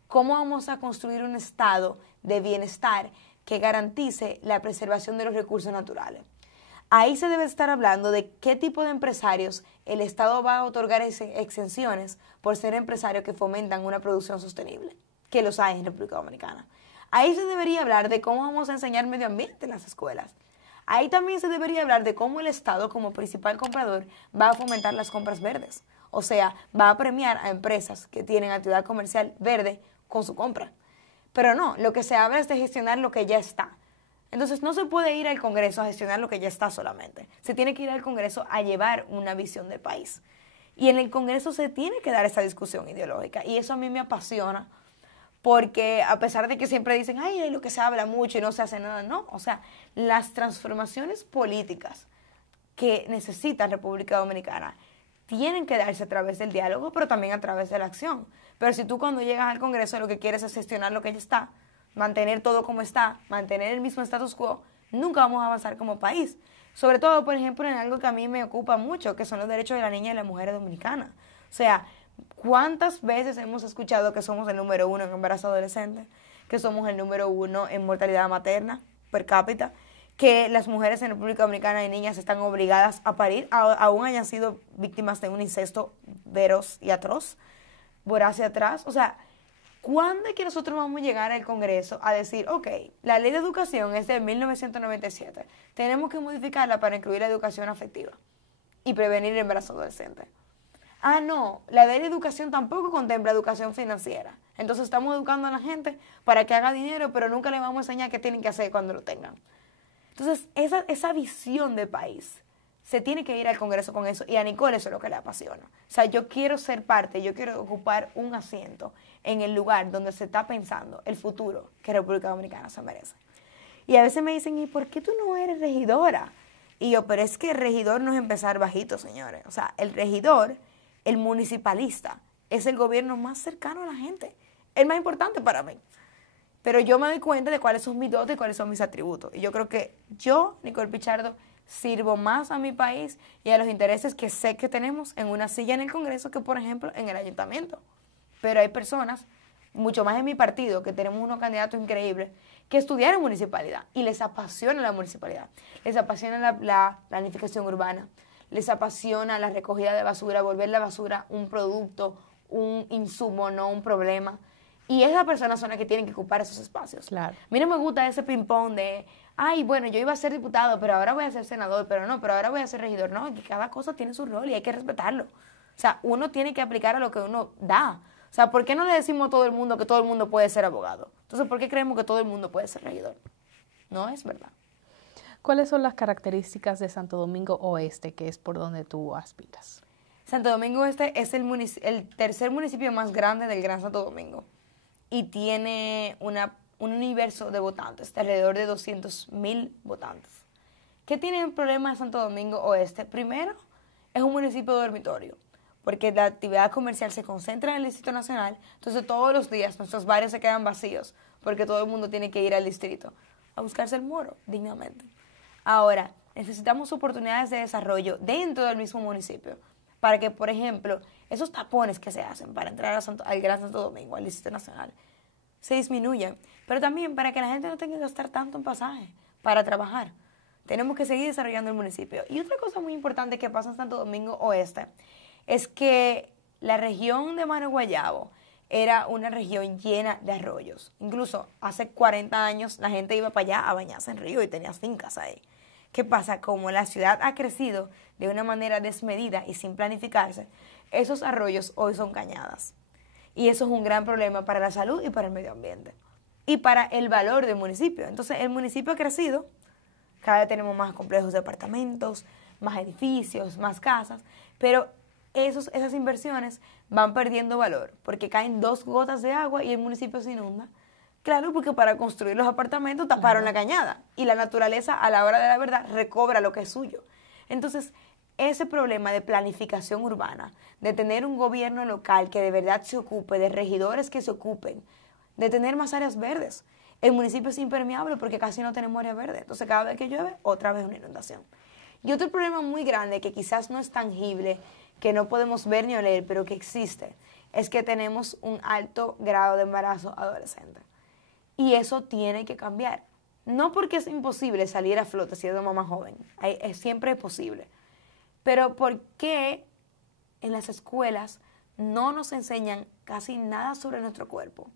Cómo vamos a construir un estado de bienestar que garantice la preservación de los recursos naturales. Ahí se debe estar hablando de qué tipo de empresarios el Estado va a otorgar exenciones por ser empresarios que fomentan una producción sostenible, que los hay en República Dominicana. Ahí se debería hablar de cómo vamos a enseñar medio ambiente en las escuelas. Ahí también se debería hablar de cómo el Estado, como principal comprador, va a fomentar las compras verdes. O sea, va a premiar a empresas que tienen actividad comercial verde con su compra. Pero no, lo que se habla es de gestionar lo que ya está. Entonces no se puede ir al Congreso a gestionar lo que ya está solamente. Se tiene que ir al Congreso a llevar una visión del país. Y en el Congreso se tiene que dar esa discusión ideológica. Y eso a mí me apasiona porque a pesar de que siempre dicen, ay, es lo que se habla mucho y no se hace nada, no. O sea, las transformaciones políticas que necesita República Dominicana tienen que darse a través del diálogo, pero también a través de la acción. Pero si tú cuando llegas al Congreso lo que quieres es gestionar lo que ya está, mantener todo como está, mantener el mismo status quo, nunca vamos a avanzar como país. Sobre todo, por ejemplo, en algo que a mí me ocupa mucho, que son los derechos de la niña y las mujeres dominicanas. O sea, ¿cuántas veces hemos escuchado que somos el número 1 en embarazo adolescente? Que somos el número 1 en mortalidad materna per cápita, que las mujeres en República Dominicana y niñas están obligadas a parir, aún hayan sido víctimas de un incesto veraz y atroz, voraz y atrás. O sea, ¿cuándo es que nosotros vamos a llegar al Congreso a decir, ok, la ley de educación es de 1997, tenemos que modificarla para incluir la educación afectiva y prevenir el embarazo adolescente? Ah, no, la ley de educación tampoco contempla educación financiera. Entonces estamos educando a la gente para que haga dinero, pero nunca le vamos a enseñar qué tienen que hacer cuando lo tengan. Entonces, esa visión de país se tiene que ir al Congreso con eso, y a Nicole eso es lo que le apasiona. O sea, yo quiero ser parte, yo quiero ocupar un asiento en el lugar donde se está pensando el futuro que República Dominicana se merece. Y a veces me dicen, ¿y por qué tú no eres regidora? Y yo, pero es que el regidor no es empezar bajito, señores. O sea, el regidor, el municipalista, es el gobierno más cercano a la gente, el más importante para mí. Pero yo me doy cuenta de cuáles son mis dotes y cuáles son mis atributos. Y yo creo que yo, Nicole Pichardo, sirvo más a mi país y a los intereses que sé que tenemos en una silla en el Congreso que, por ejemplo, en el ayuntamiento. Pero hay personas, mucho más en mi partido, que tenemos unos candidatos increíbles, que estudiaron municipalidad y les apasiona la municipalidad. Les apasiona la planificación urbana, les apasiona la recogida de basura, volver la basura un producto, un insumo, no un problema. Y esas personas son las que tienen que ocupar esos espacios. Claro. A mí no me gusta ese ping-pong de, ay, bueno, yo iba a ser diputado, pero ahora voy a ser senador, pero no, pero ahora voy a ser regidor. No, que cada cosa tiene su rol y hay que respetarlo. O sea, uno tiene que aplicar a lo que uno da. O sea, ¿por qué no le decimos a todo el mundo que todo el mundo puede ser abogado? Entonces, ¿por qué creemos que todo el mundo puede ser regidor? No es verdad. ¿Cuáles son las características de Santo Domingo Oeste, que es por donde tú aspiras? Santo Domingo Oeste es el tercer municipio más grande del Gran Santo Domingo y tiene un universo de votantes, de alrededor de 200,000 votantes. ¿Qué tiene el problema de Santo Domingo Oeste? Primero, es un municipio dormitorio, porque la actividad comercial se concentra en el Distrito Nacional, entonces todos los días nuestros barrios se quedan vacíos, porque todo el mundo tiene que ir al distrito a buscarse el moro dignamente. Ahora, necesitamos oportunidades de desarrollo dentro del mismo municipio, para que, por ejemplo, esos tapones que se hacen para entrar al Gran Santo Domingo, al Distrito Nacional, se disminuyan. Pero también para que la gente no tenga que gastar tanto en pasaje para trabajar. Tenemos que seguir desarrollando el municipio. Y otra cosa muy importante que pasa en Santo Domingo Oeste es que la región de Mano Guayabo era una región llena de arroyos. Incluso hace 40 años la gente iba para allá a bañarse en río y tenía fincas ahí. ¿Qué pasa? Como la ciudad ha crecido de una manera desmedida y sin planificarse, esos arroyos hoy son cañadas. Y eso es un gran problema para la salud y para el medio ambiente. Y para el valor del municipio. Entonces, el municipio ha crecido. Cada vez tenemos más complejos de apartamentos, más edificios, más casas. Pero esas inversiones van perdiendo valor porque caen 2 gotas de agua y el municipio se inunda. Claro, porque para construir los apartamentos taparon la cañada y la naturaleza a la hora de la verdad recobra lo que es suyo. Entonces, ese problema de planificación urbana, de tener un gobierno local que de verdad se ocupe, de regidores que se ocupen, de tener más áreas verdes. El municipio es impermeable porque casi no tenemos área verde. Entonces, cada vez que llueve, otra vez una inundación. Y otro problema muy grande que quizás no es tangible, que no podemos ver ni oler, pero que existe, es que tenemos un alto grado de embarazo adolescente. Y eso tiene que cambiar. No porque es imposible salir a flote siendo mamá joven, siempre es posible. Pero ¿por qué en las escuelas no nos enseñan casi nada sobre nuestro cuerpo?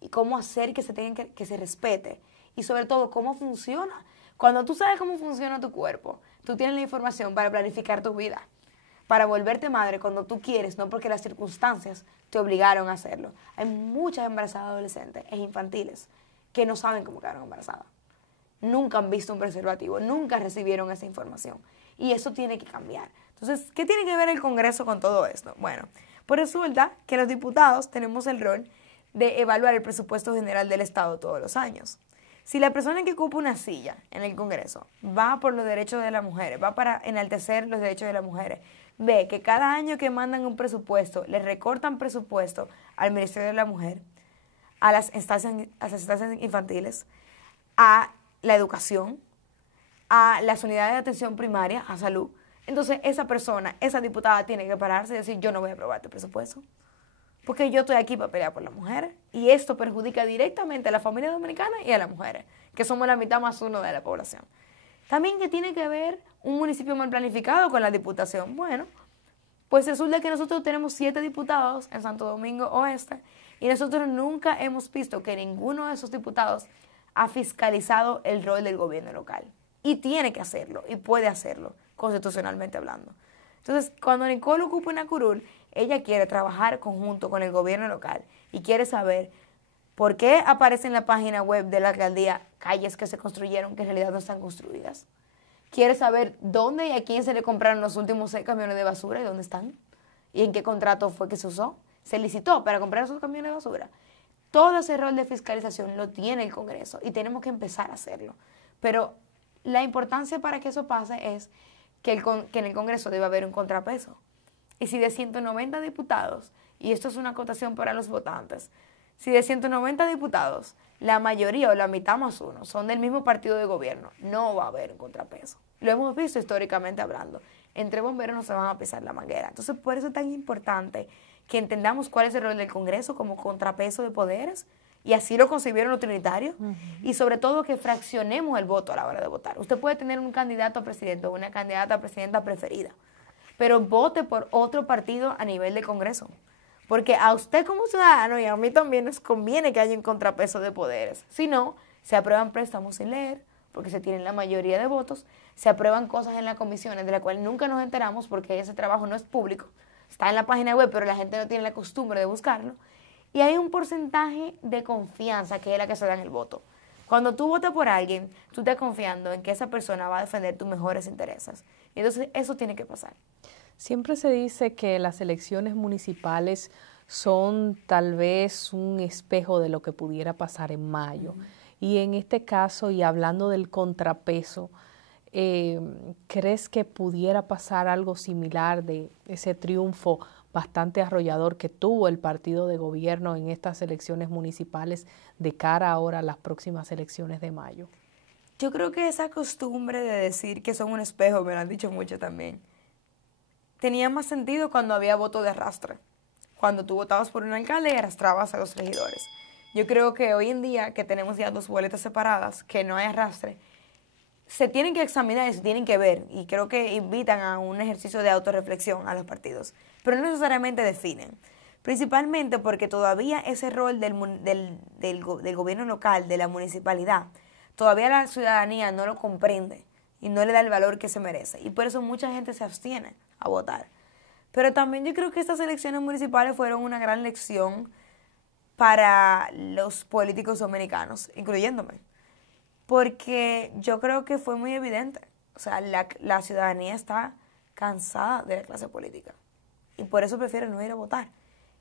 Y cómo hacer que se respete. Y sobre todo, cómo funciona. Cuando tú sabes cómo funciona tu cuerpo, tú tienes la información para planificar tu vida. Para volverte madre cuando tú quieres, no porque las circunstancias te obligaron a hacerlo. Hay muchas embarazadas adolescentes e infantiles que no saben cómo quedaron embarazadas. Nunca han visto un preservativo, nunca recibieron esa información. Y eso tiene que cambiar. Entonces, ¿qué tiene que ver el Congreso con todo esto? Bueno, pues resulta que los diputados tenemos el rol de evaluar el presupuesto general del Estado todos los años. Si la persona que ocupa una silla en el Congreso va por los derechos de las mujeres, va para enaltecer los derechos de las mujeres, ve que cada año que mandan un presupuesto, le recortan presupuesto al Ministerio de la Mujer, a las instancias infantiles, a la educación, a las unidades de atención primaria, a salud. Entonces esa persona, esa diputada tiene que pararse y decir, yo no voy a aprobar este presupuesto, porque yo estoy aquí para pelear por las mujeres y esto perjudica directamente a la familia dominicana y a las mujeres, que somos la mitad más uno de la población. También que tiene que ver un municipio mal planificado con la diputación. Bueno, pues resulta que nosotros tenemos 7 diputados en Santo Domingo Oeste y nosotros nunca hemos visto que ninguno de esos diputados ha fiscalizado el rol del gobierno local. Y tiene que hacerlo, y puede hacerlo, constitucionalmente hablando. Entonces, cuando Nicole ocupa una curul, ella quiere trabajar conjunto con el gobierno local y quiere saber por qué aparece en la página web de la alcaldía calles que se construyeron que en realidad no están construidas. Quiere saber dónde y a quién se le compraron los últimos 6 camiones de basura y dónde están. Y en qué contrato fue que se usó. Se licitó para comprar esos camiones de basura. Todo ese rol de fiscalización lo tiene el Congreso y tenemos que empezar a hacerlo. Pero la importancia para que eso pase es que en el Congreso debe haber un contrapeso. Y si de 190 diputados, y esto es una acotación para los votantes, si de 190 diputados, la mayoría o la mitad más uno son del mismo partido de gobierno, no va a haber un contrapeso. Lo hemos visto históricamente hablando. Entre bomberos no se van a pisar la manguera. Entonces, por eso es tan importante que entendamos cuál es el rol del Congreso como contrapeso de poderes, y así lo concibieron los trinitarios, y sobre todo que fraccionemos el voto a la hora de votar. Usted puede tener un candidato a presidente o una candidata a presidenta preferida, pero vote por otro partido a nivel de Congreso. Porque a usted como ciudadano y a mí también nos conviene que haya un contrapeso de poderes. Si no, se aprueban préstamos sin leer, porque se tienen la mayoría de votos, se aprueban cosas en las comisiones de las cuales nunca nos enteramos porque ese trabajo no es público. Está en la página web, pero la gente no tiene la costumbre de buscarlo. Y hay un porcentaje de confianza que es la que se da en el voto. Cuando tú votas por alguien, tú estás confiando en que esa persona va a defender tus mejores intereses. Y entonces eso tiene que pasar. Siempre se dice que las elecciones municipales son tal vez un espejo de lo que pudiera pasar en mayo. Y en este caso, y hablando del contrapeso, ¿crees que pudiera pasar algo similar de ese triunfo bastante arrollador que tuvo el partido de gobierno en estas elecciones municipales de cara ahora a las próximas elecciones de mayo? Yo creo que esa costumbre de decir que son un espejo, me lo han dicho mucho también, tenía más sentido cuando había voto de arrastre. Cuando tú votabas por un alcalde y arrastrabas a los regidores. Yo creo que hoy en día, que tenemos ya 2 boletas separadas, que no hay arrastre, se tienen que examinar y se tienen que ver. Y creo que invitan a un ejercicio de autorreflexión a los partidos. Pero no necesariamente definen. Principalmente porque todavía ese rol del gobierno local, de la municipalidad, todavía la ciudadanía no lo comprende y no le da el valor que se merece. Y por eso mucha gente se abstiene a votar. Pero también yo creo que estas elecciones municipales fueron una gran lección para los políticos dominicanos, incluyéndome. Porque yo creo que fue muy evidente. O sea, la ciudadanía está cansada de la clase política. Y por eso prefiere no ir a votar.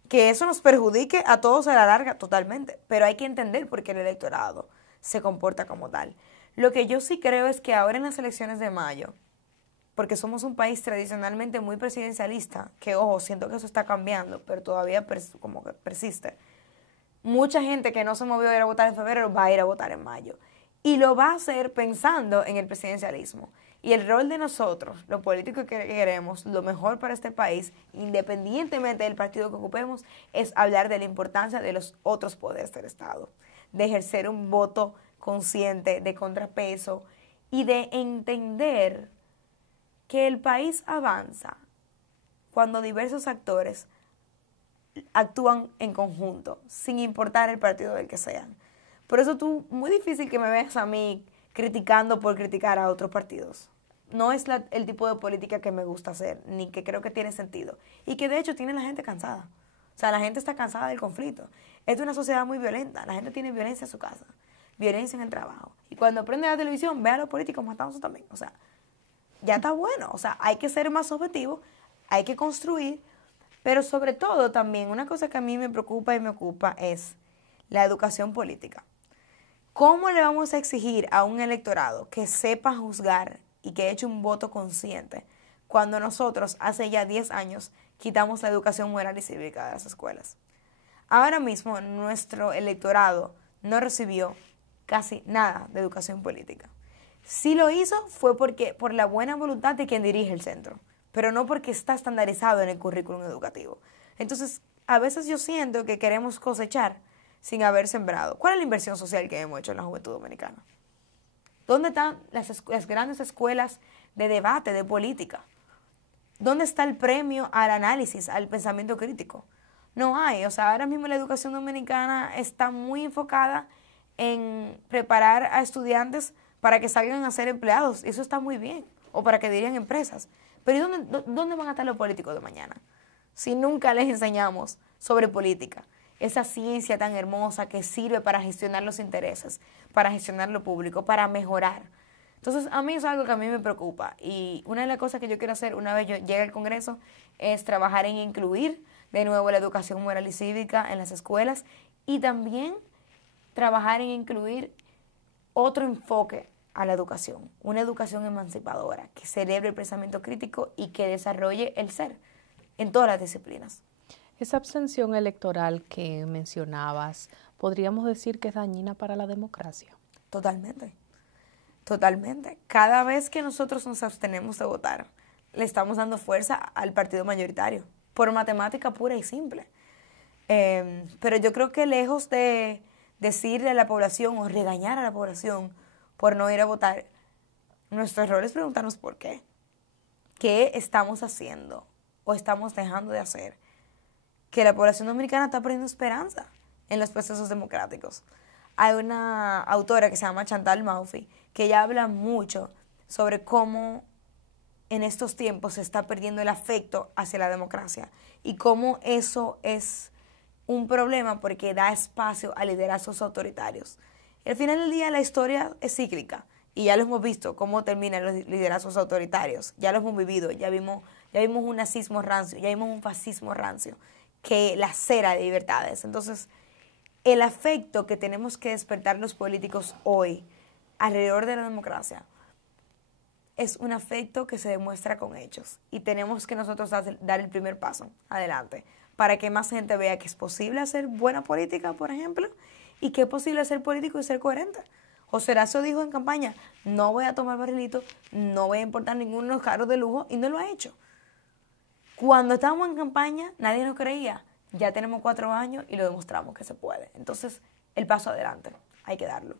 Que eso nos perjudique a todos a la larga totalmente. Pero hay que entender por qué el electorado se comporta como tal. Lo que yo sí creo es que ahora en las elecciones de mayo, porque somos un país tradicionalmente muy presidencialista, que ojo, siento que eso está cambiando, pero todavía como que persiste. Mucha gente que no se movió a ir a votar en febrero va a ir a votar en mayo. Y lo va a hacer pensando en el presidencialismo. Y el rol de nosotros, los políticos que queremos lo mejor para este país, independientemente del partido que ocupemos, es hablar de la importancia de los otros poderes del Estado, de ejercer un voto consciente, de contrapeso y de entender que el país avanza cuando diversos actores actúan en conjunto, sin importar el partido del que sean. Por eso muy difícil que me veas a mí criticando por criticar a otros partidos. No es el tipo de política que me gusta hacer, ni que creo que tiene sentido. Y que de hecho tiene la gente cansada. O sea, la gente está cansada del conflicto. Es una sociedad muy violenta. La gente tiene violencia en su casa, violencia en el trabajo. Y cuando prende la televisión, ve a los políticos matándose también. O sea, ya está bueno. O sea, hay que ser más objetivos, hay que construir. Pero sobre todo también, una cosa que a mí me preocupa y me ocupa es la educación política. ¿Cómo le vamos a exigir a un electorado que sepa juzgar y que eche un voto consciente cuando nosotros hace ya 10 años quitamos la educación moral y cívica de las escuelas? Ahora mismo nuestro electorado no recibió casi nada de educación política. Si lo hizo fue por la buena voluntad de quien dirige el centro, pero no porque está estandarizado en el currículum educativo. Entonces, a veces yo siento que queremos cosechar sin haber sembrado. ¿Cuál es la inversión social que hemos hecho en la juventud dominicana? ¿Dónde están las grandes escuelas de debate, de política? ¿Dónde está el premio al análisis, al pensamiento crítico? No hay. O sea, ahora mismo la educación dominicana está muy enfocada en preparar a estudiantes para que salgan a ser empleados. Eso está muy bien. O para que dirijan empresas. Pero ¿dónde van a estar los políticos de mañana? Si nunca les enseñamos sobre política. Esa ciencia tan hermosa que sirve para gestionar los intereses, para gestionar lo público, para mejorar. Entonces, a mí es algo que a mí me preocupa. Y una de las cosas que yo quiero hacer una vez yo llegue al Congreso es trabajar en incluir de nuevo la educación moral y cívica en las escuelas y también trabajar en incluir otro enfoque a la educación, una educación emancipadora que celebre el pensamiento crítico y que desarrolle el ser en todas las disciplinas. Esa abstención electoral que mencionabas, ¿podríamos decir que es dañina para la democracia? Totalmente, totalmente. Cada vez que nosotros nos abstenemos de votar, le estamos dando fuerza al partido mayoritario, por matemática pura y simple. Pero yo creo que lejos de decirle a la población o regañar a la población por no ir a votar, nuestro error es preguntarnos por qué. ¿Qué estamos haciendo o estamos dejando de hacer? Que la población dominicana está perdiendo esperanza en los procesos democráticos. Hay una autora que se llama Chantal Mouffe, que ella habla mucho sobre cómo en estos tiempos se está perdiendo el afecto hacia la democracia y cómo eso es un problema porque da espacio a liderazgos autoritarios. Y al final del día la historia es cíclica y ya lo hemos visto cómo terminan los liderazgos autoritarios, ya lo hemos vivido, ya vimos un nazismo rancio, ya vimos un fascismo rancio que lacera de libertades. Entonces, el afecto que tenemos que despertar los políticos hoy alrededor de la democracia es un afecto que se demuestra con hechos y tenemos que nosotros dar el primer paso adelante para que más gente vea que es posible hacer buena política, por ejemplo, y que es posible ser político y ser coherente. José Horacio dijo en campaña, no voy a tomar barrilito, no voy a importar ninguno de los carros de lujo, y no lo ha hecho. Cuando estábamos en campaña, nadie nos creía. Ya tenemos 4 años y lo demostramos que se puede. Entonces, el paso adelante, hay que darlo.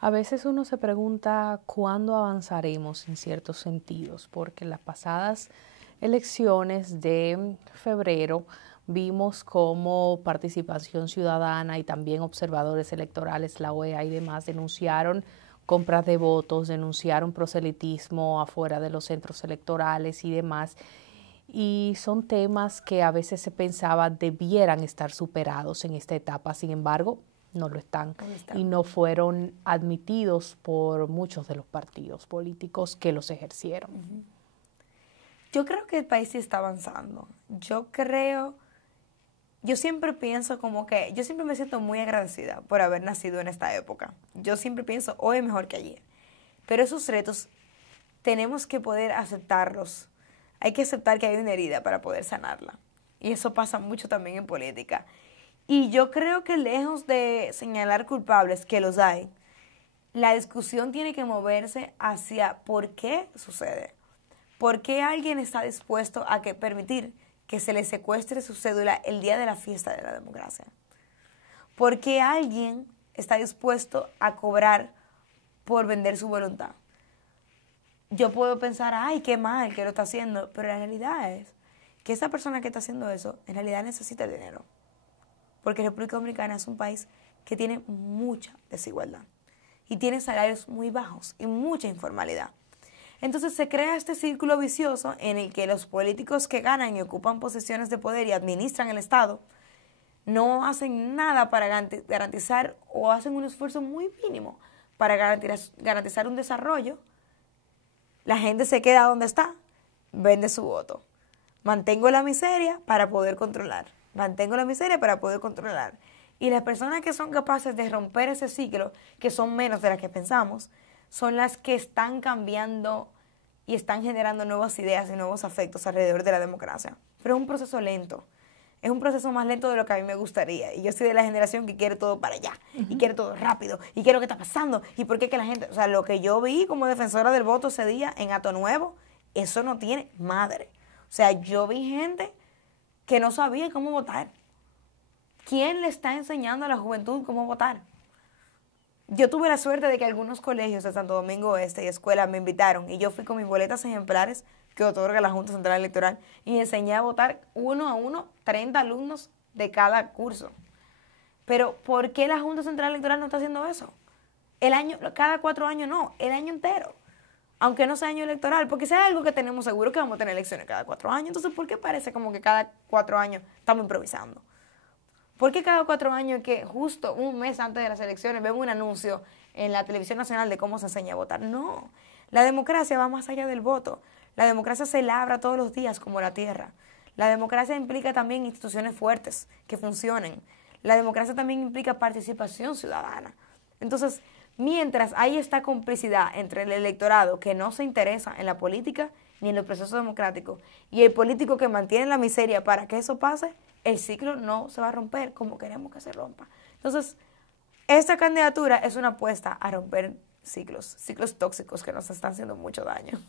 A veces uno se pregunta cuándo avanzaremos en ciertos sentidos, porque en las pasadas elecciones de febrero vimos cómo Participación Ciudadana y también observadores electorales, la OEA y demás, denunciaron compras de votos, denunciaron proselitismo afuera de los centros electorales y demás. Y son temas que a veces se pensaba debieran estar superados en esta etapa, sin embargo, no lo están y no fueron admitidos por muchos de los partidos políticos que los ejercieron. Yo creo que el país sí está avanzando. Yo siempre pienso yo siempre me siento muy agradecida por haber nacido en esta época. Yo siempre pienso, hoy es mejor que ayer. Pero esos retos tenemos que poder aceptarlos. Hay que aceptar que hay una herida para poder sanarla. Y eso pasa mucho también en política. Y yo creo que lejos de señalar culpables, que los hay, la discusión tiene que moverse hacia por qué sucede. ¿Por qué alguien está dispuesto a permitir que se le secuestre su cédula el día de la fiesta de la democracia? ¿Por qué alguien está dispuesto a cobrar por vender su voluntad? Yo puedo pensar, ay, qué mal que lo está haciendo, pero la realidad es que esa persona que está haciendo eso, en realidad necesita dinero. Porque República Dominicana es un país que tiene mucha desigualdad y tiene salarios muy bajos y mucha informalidad. Entonces se crea este círculo vicioso en el que los políticos que ganan y ocupan posiciones de poder y administran el Estado no hacen nada para garantizar o hacen un esfuerzo muy mínimo para garantizar un desarrollo. La gente se queda donde está, vende su voto. Mantengo la miseria para poder controlar. Mantengo la miseria para poder controlar. Y las personas que son capaces de romper ese ciclo, que son menos de las que pensamos, son las que están cambiando y están generando nuevas ideas y nuevos afectos alrededor de la democracia. Pero es un proceso lento. Es un proceso más lento de lo que a mí me gustaría. Y yo soy de la generación que quiere todo para allá. Y quiere todo rápido. Y quiero qué está pasando. Y por qué que la gente... O sea, lo que yo vi como defensora del voto ese día en Ato Nuevo, eso no tiene madre. O sea, yo vi gente que no sabía cómo votar. ¿Quién le está enseñando a la juventud cómo votar? Yo tuve la suerte de que algunos colegios de Santo Domingo Este y escuelas me invitaron y yo fui con mis boletas ejemplares que otorga la Junta Central Electoral y enseñé a votar 1 a 1, 30 alumnos de cada curso. Pero ¿por qué la Junta Central Electoral no está haciendo eso? Cada 4 años no, el año entero. Aunque no sea año electoral, porque si hay algo que tenemos seguro que vamos a tener elecciones cada 4 años, entonces ¿por qué parece como que cada 4 años estamos improvisando? ¿Por qué cada 4 años que justo un mes antes de las elecciones vemos un anuncio en la televisión nacional de cómo se enseña a votar? No, la democracia va más allá del voto. La democracia se labra todos los días como la tierra. La democracia implica también instituciones fuertes que funcionen. La democracia también implica participación ciudadana. Entonces, mientras hay esta complicidad entre el electorado que no se interesa en la política ni en los procesos democráticos y el político que mantiene la miseria para que eso pase, el ciclo no se va a romper como queremos que se rompa. Entonces, esta candidatura es una apuesta a romper ciclos tóxicos que nos están haciendo mucho daño.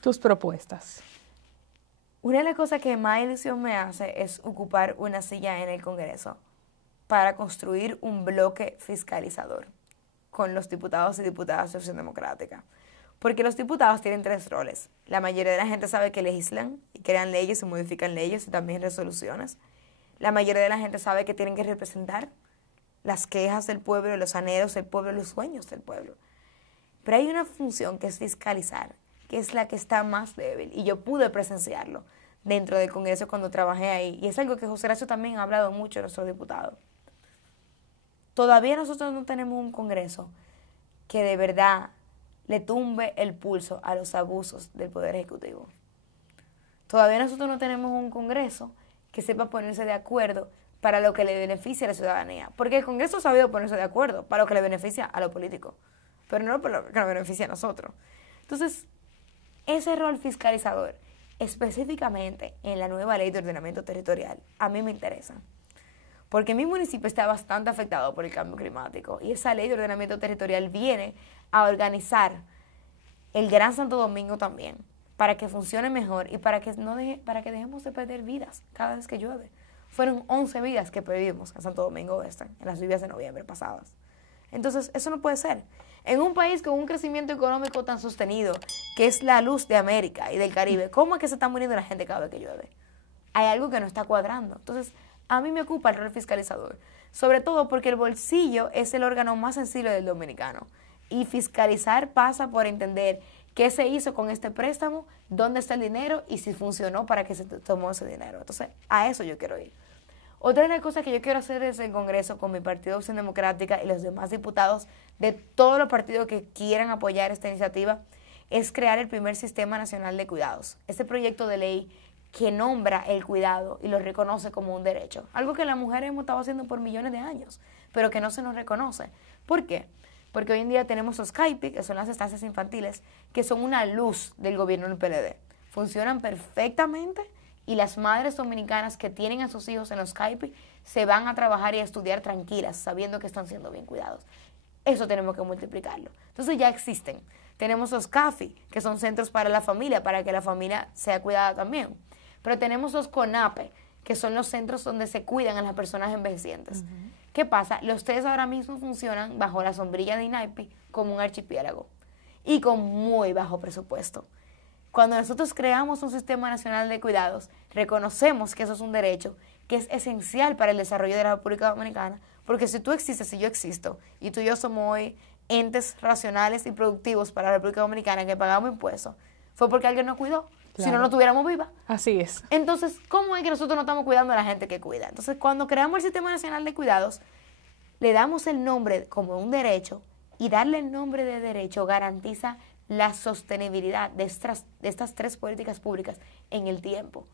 Tus propuestas. Una de las cosas que más ilusión me hace es ocupar una silla en el Congreso para construir un bloque fiscalizador con los diputados y diputadas de Acción Democrática. Porque los diputados tienen 3 roles. La mayoría de la gente sabe que legislan y crean leyes y modifican leyes y también resoluciones. La mayoría de la gente sabe que tienen que representar las quejas del pueblo, los anhelos del pueblo, los sueños del pueblo. Pero hay una función que es fiscalizar, que es la que está más débil. Y yo pude presenciarlo dentro del Congreso cuando trabajé ahí. Y es algo que José Horacio también ha hablado mucho, nuestro diputado. Todavía nosotros no tenemos un Congreso que de verdad le tumbe el pulso a los abusos del Poder Ejecutivo. Todavía nosotros no tenemos un Congreso que sepa ponerse de acuerdo para lo que le beneficia a la ciudadanía. Porque el Congreso ha sabido ponerse de acuerdo para lo que le beneficia a los políticos, pero no para lo que nos beneficia a nosotros. Entonces, ese rol fiscalizador, específicamente en la nueva ley de ordenamiento territorial, a mí me interesa. Porque mi municipio está bastante afectado por el cambio climático y esa ley de ordenamiento territorial viene a organizar el Gran Santo Domingo también para que funcione mejor y para que, para que dejemos de perder vidas cada vez que llueve. Fueron 11 vidas que perdimos en Santo Domingo Oeste, en las lluvias de noviembre pasadas. Entonces, eso no puede ser. En un país con un crecimiento económico tan sostenido, que es la luz de América y del Caribe, ¿cómo es que se está muriendo la gente cada vez que llueve? Hay algo que no está cuadrando. Entonces, a mí me ocupa el rol fiscalizador, sobre todo porque el bolsillo es el órgano más sensible del dominicano. Y fiscalizar pasa por entender qué se hizo con este préstamo, dónde está el dinero y si funcionó para que se tomó ese dinero. Entonces, a eso yo quiero ir. Otra de las cosas que yo quiero hacer desde el Congreso con mi partido Opción Democrática y los demás diputados de todos los partidos que quieran apoyar esta iniciativa es crear el primer Sistema Nacional de Cuidados. Este proyecto de ley que nombra el cuidado y lo reconoce como un derecho. Algo que las mujeres hemos estado haciendo por millones de años, pero que no se nos reconoce. ¿Por qué? Porque hoy en día tenemos los CAIPI, que son las estancias infantiles, que son una luz del gobierno del PLD. Funcionan perfectamente y las madres dominicanas que tienen a sus hijos en los CAIPI se van a trabajar y a estudiar tranquilas, sabiendo que están siendo bien cuidados. Eso tenemos que multiplicarlo. Entonces ya existen. Tenemos los CAFI, que son centros para la familia, para que la familia sea cuidada también. Pero tenemos los CONAPE, que son los centros donde se cuidan a las personas envejecientes. ¿Qué pasa? Los tres ahora mismo funcionan bajo la sombrilla de INAIPI como un archipiélago y con muy bajo presupuesto. Cuando nosotros creamos un Sistema Nacional de Cuidados, reconocemos que eso es un derecho que es esencial para el desarrollo de la República Dominicana, porque si tú existes y yo existo, y tú y yo somos hoy entes racionales y productivos para la República Dominicana que pagamos impuestos, fue porque alguien nos cuidó. Claro. Si no, no estuviéramos vivas. Así es. Entonces, ¿cómo es que nosotros no estamos cuidando a la gente que cuida? Entonces, cuando creamos el Sistema Nacional de Cuidados, le damos el nombre como un derecho, y darle el nombre de derecho garantiza la sostenibilidad de estas tres políticas públicas en el tiempo.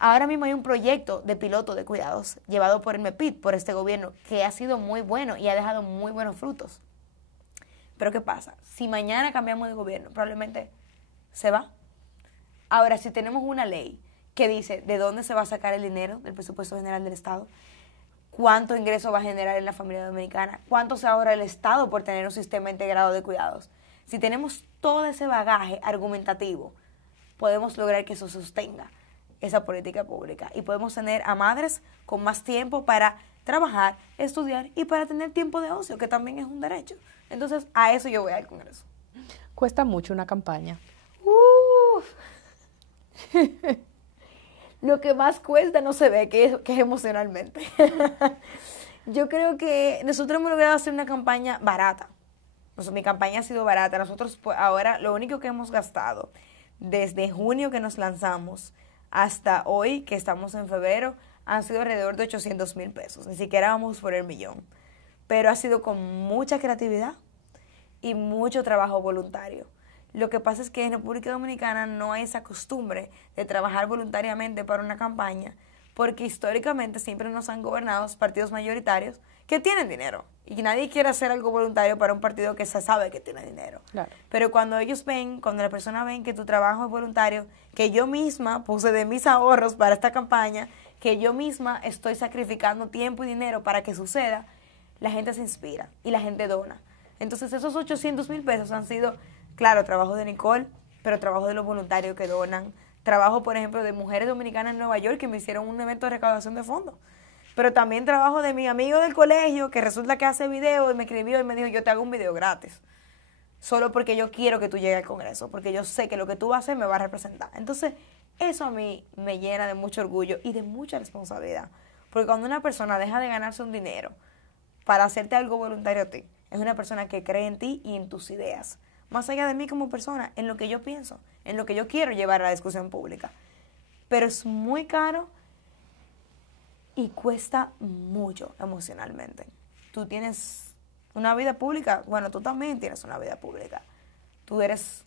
Ahora mismo hay un proyecto de piloto de cuidados llevado por el MEPID, por este gobierno, que ha sido muy bueno y ha dejado muy buenos frutos. Pero ¿qué pasa? Si mañana cambiamos de gobierno, probablemente se va. Ahora, si tenemos una ley que dice de dónde se va a sacar el dinero del presupuesto general del Estado, cuánto ingreso va a generar en la familia dominicana, cuánto se ahorra el Estado por tener un sistema integrado de cuidados. Si tenemos todo ese bagaje argumentativo, podemos lograr que eso sostenga esa política pública y podemos tener a madres con más tiempo para trabajar, estudiar y para tener tiempo de ocio, que también es un derecho. Entonces, a eso yo voy al Congreso. Cuesta mucho una campaña. Lo que más cuesta no se ve, que es emocionalmente. Yo creo que nosotros hemos logrado hacer una campaña barata. Mi campaña ha sido barata. Nosotros pues, ahora lo único que hemos gastado desde junio que nos lanzamos hasta hoy, que estamos en febrero, han sido alrededor de 800,000 pesos. Ni siquiera vamos por el millón. Pero ha sido con mucha creatividad y mucho trabajo voluntario. Lo que pasa es que en República Dominicana no hay esa costumbre de trabajar voluntariamente para una campaña, porque históricamente siempre nos han gobernado partidos mayoritarios que tienen dinero. Y nadie quiere hacer algo voluntario para un partido que se sabe que tiene dinero. Claro. Pero cuando ellos ven, cuando las personas ven que tu trabajo es voluntario, que yo misma puse de mis ahorros para esta campaña, que yo misma estoy sacrificando tiempo y dinero para que suceda, la gente se inspira y la gente dona. Entonces esos 800,000 pesos han sido, claro, trabajo de Nicole, pero trabajo de los voluntarios que donan, trabajo, por ejemplo, de mujeres dominicanas en Nueva York que me hicieron un evento de recaudación de fondos. Pero también trabajo de mi amigo del colegio que resulta que hace video y me escribió y me dijo, yo te hago un video gratis. Solo porque yo quiero que tú llegues al Congreso, porque yo sé que lo que tú vas a hacer me va a representar. Entonces, eso a mí me llena de mucho orgullo y de mucha responsabilidad. Porque cuando una persona deja de ganarse un dinero para hacerte algo voluntario a ti, es una persona que cree en ti y en tus ideas. Más allá de mí como persona, en lo que yo pienso, en lo que yo quiero llevar a la discusión pública. Pero es muy caro y cuesta mucho emocionalmente. Tú tienes una vida pública, bueno, tú también tienes una vida pública. Tú eres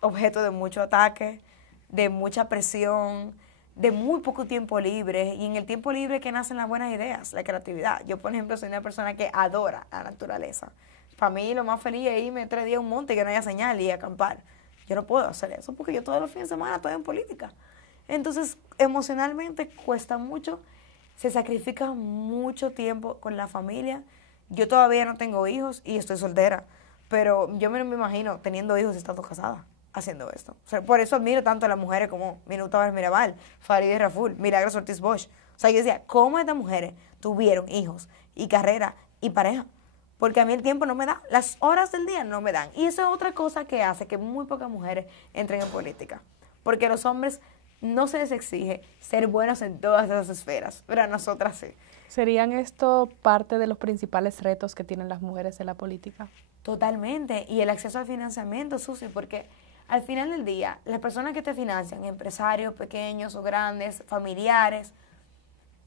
objeto de mucho ataque, de mucha presión, de muy poco tiempo libre, y en el tiempo libre que nacen las buenas ideas, la creatividad. Yo, por ejemplo, soy una persona que adora la naturaleza. Para mí lo más feliz es irme 3 días a un monte que no haya señal y acampar. Yo no puedo hacer eso porque yo todos los fines de semana estoy en política. Entonces, emocionalmente cuesta mucho, se sacrifica mucho tiempo con la familia. Yo todavía no tengo hijos y estoy soltera, pero yo me imagino teniendo hijos y estando casada. haciendo esto. O sea, por eso admiro tanto a las mujeres como Minuta Bar Mirabal, Farideh Raful, Milagros Ortiz Bosch. O sea, yo decía, ¿cómo estas mujeres tuvieron hijos y carrera y pareja? Porque a mí el tiempo no me da, las horas del día no me dan. Y eso es otra cosa que hace que muy pocas mujeres entren en política. Porque a los hombres no se les exige ser buenos en todas esas esferas, pero a nosotras sí. ¿Serían esto parte de los principales retos que tienen las mujeres en la política? Totalmente. Y el acceso al financiamiento, Susi, porque al final del día, las personas que te financian, empresarios pequeños o grandes, familiares,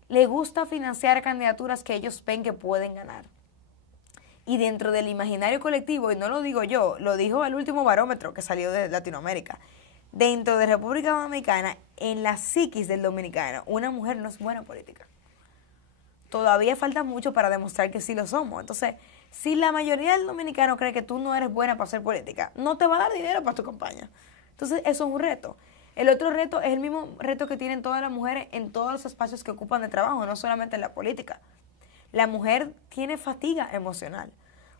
les gusta financiar candidaturas que ellos ven que pueden ganar. Y dentro del imaginario colectivo, y no lo digo yo, lo dijo el último barómetro que salió de Latinoamérica, dentro de República Dominicana, en la psiquis del dominicano, una mujer no es buena en política. Todavía falta mucho para demostrar que sí lo somos. Entonces, si la mayoría del dominicano cree que tú no eres buena para hacer política, no te va a dar dinero para tu campaña. Entonces, eso es un reto. El otro reto es el mismo reto que tienen todas las mujeres en todos los espacios que ocupan de trabajo, no solamente en la política. La mujer tiene fatiga emocional,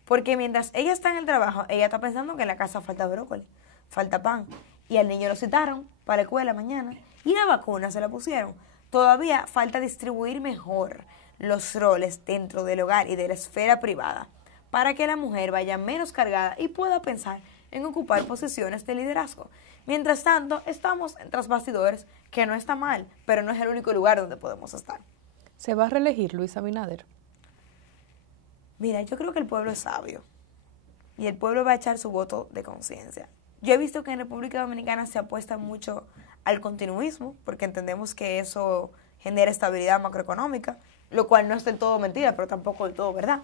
porque mientras ella está en el trabajo, ella está pensando que en la casa falta brócoli, falta pan, y al niño lo citaron para la escuela mañana, y la vacuna se la pusieron. Todavía falta distribuir mejor los roles dentro del hogar y de la esfera privada, para que la mujer vaya menos cargada y pueda pensar en ocupar posiciones de liderazgo. Mientras tanto, estamos en tras bastidores, que no está mal, pero no es el único lugar donde podemos estar. ¿Se va a reelegir Luis Abinader? Mira, yo creo que el pueblo es sabio y el pueblo va a echar su voto de conciencia. Yo he visto que en República Dominicana se apuesta mucho al continuismo, porque entendemos que eso genera estabilidad macroeconómica, lo cual no es del todo mentira, pero tampoco del todo verdad.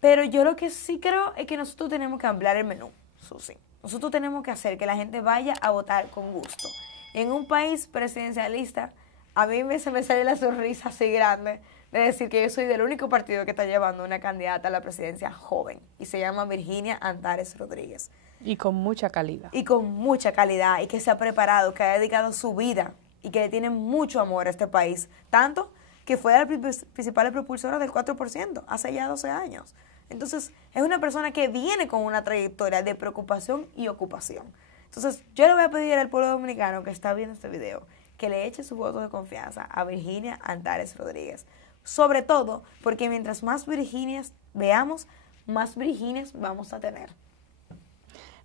Pero yo lo que sí creo es que nosotros tenemos que ampliar el menú, Susi. Nosotros tenemos que hacer que la gente vaya a votar con gusto. En un país presidencialista, a mí se me sale la sonrisa así grande de decir que yo soy del único partido que está llevando una candidata a la presidencia joven, y se llama Virginia Antares Rodríguez. Y con mucha calidad. Y con mucha calidad, y que se ha preparado, que ha dedicado su vida, y que le tiene mucho amor a este país. Tanto que fue la principal propulsora del 4% hace ya 12 años. Entonces, es una persona que viene con una trayectoria de preocupación y ocupación. Entonces, yo le voy a pedir al pueblo dominicano que está viendo este video que le eche su voto de confianza a Virginia Antares Rodríguez. Sobre todo porque mientras más Virginias veamos, más Virginias vamos a tener.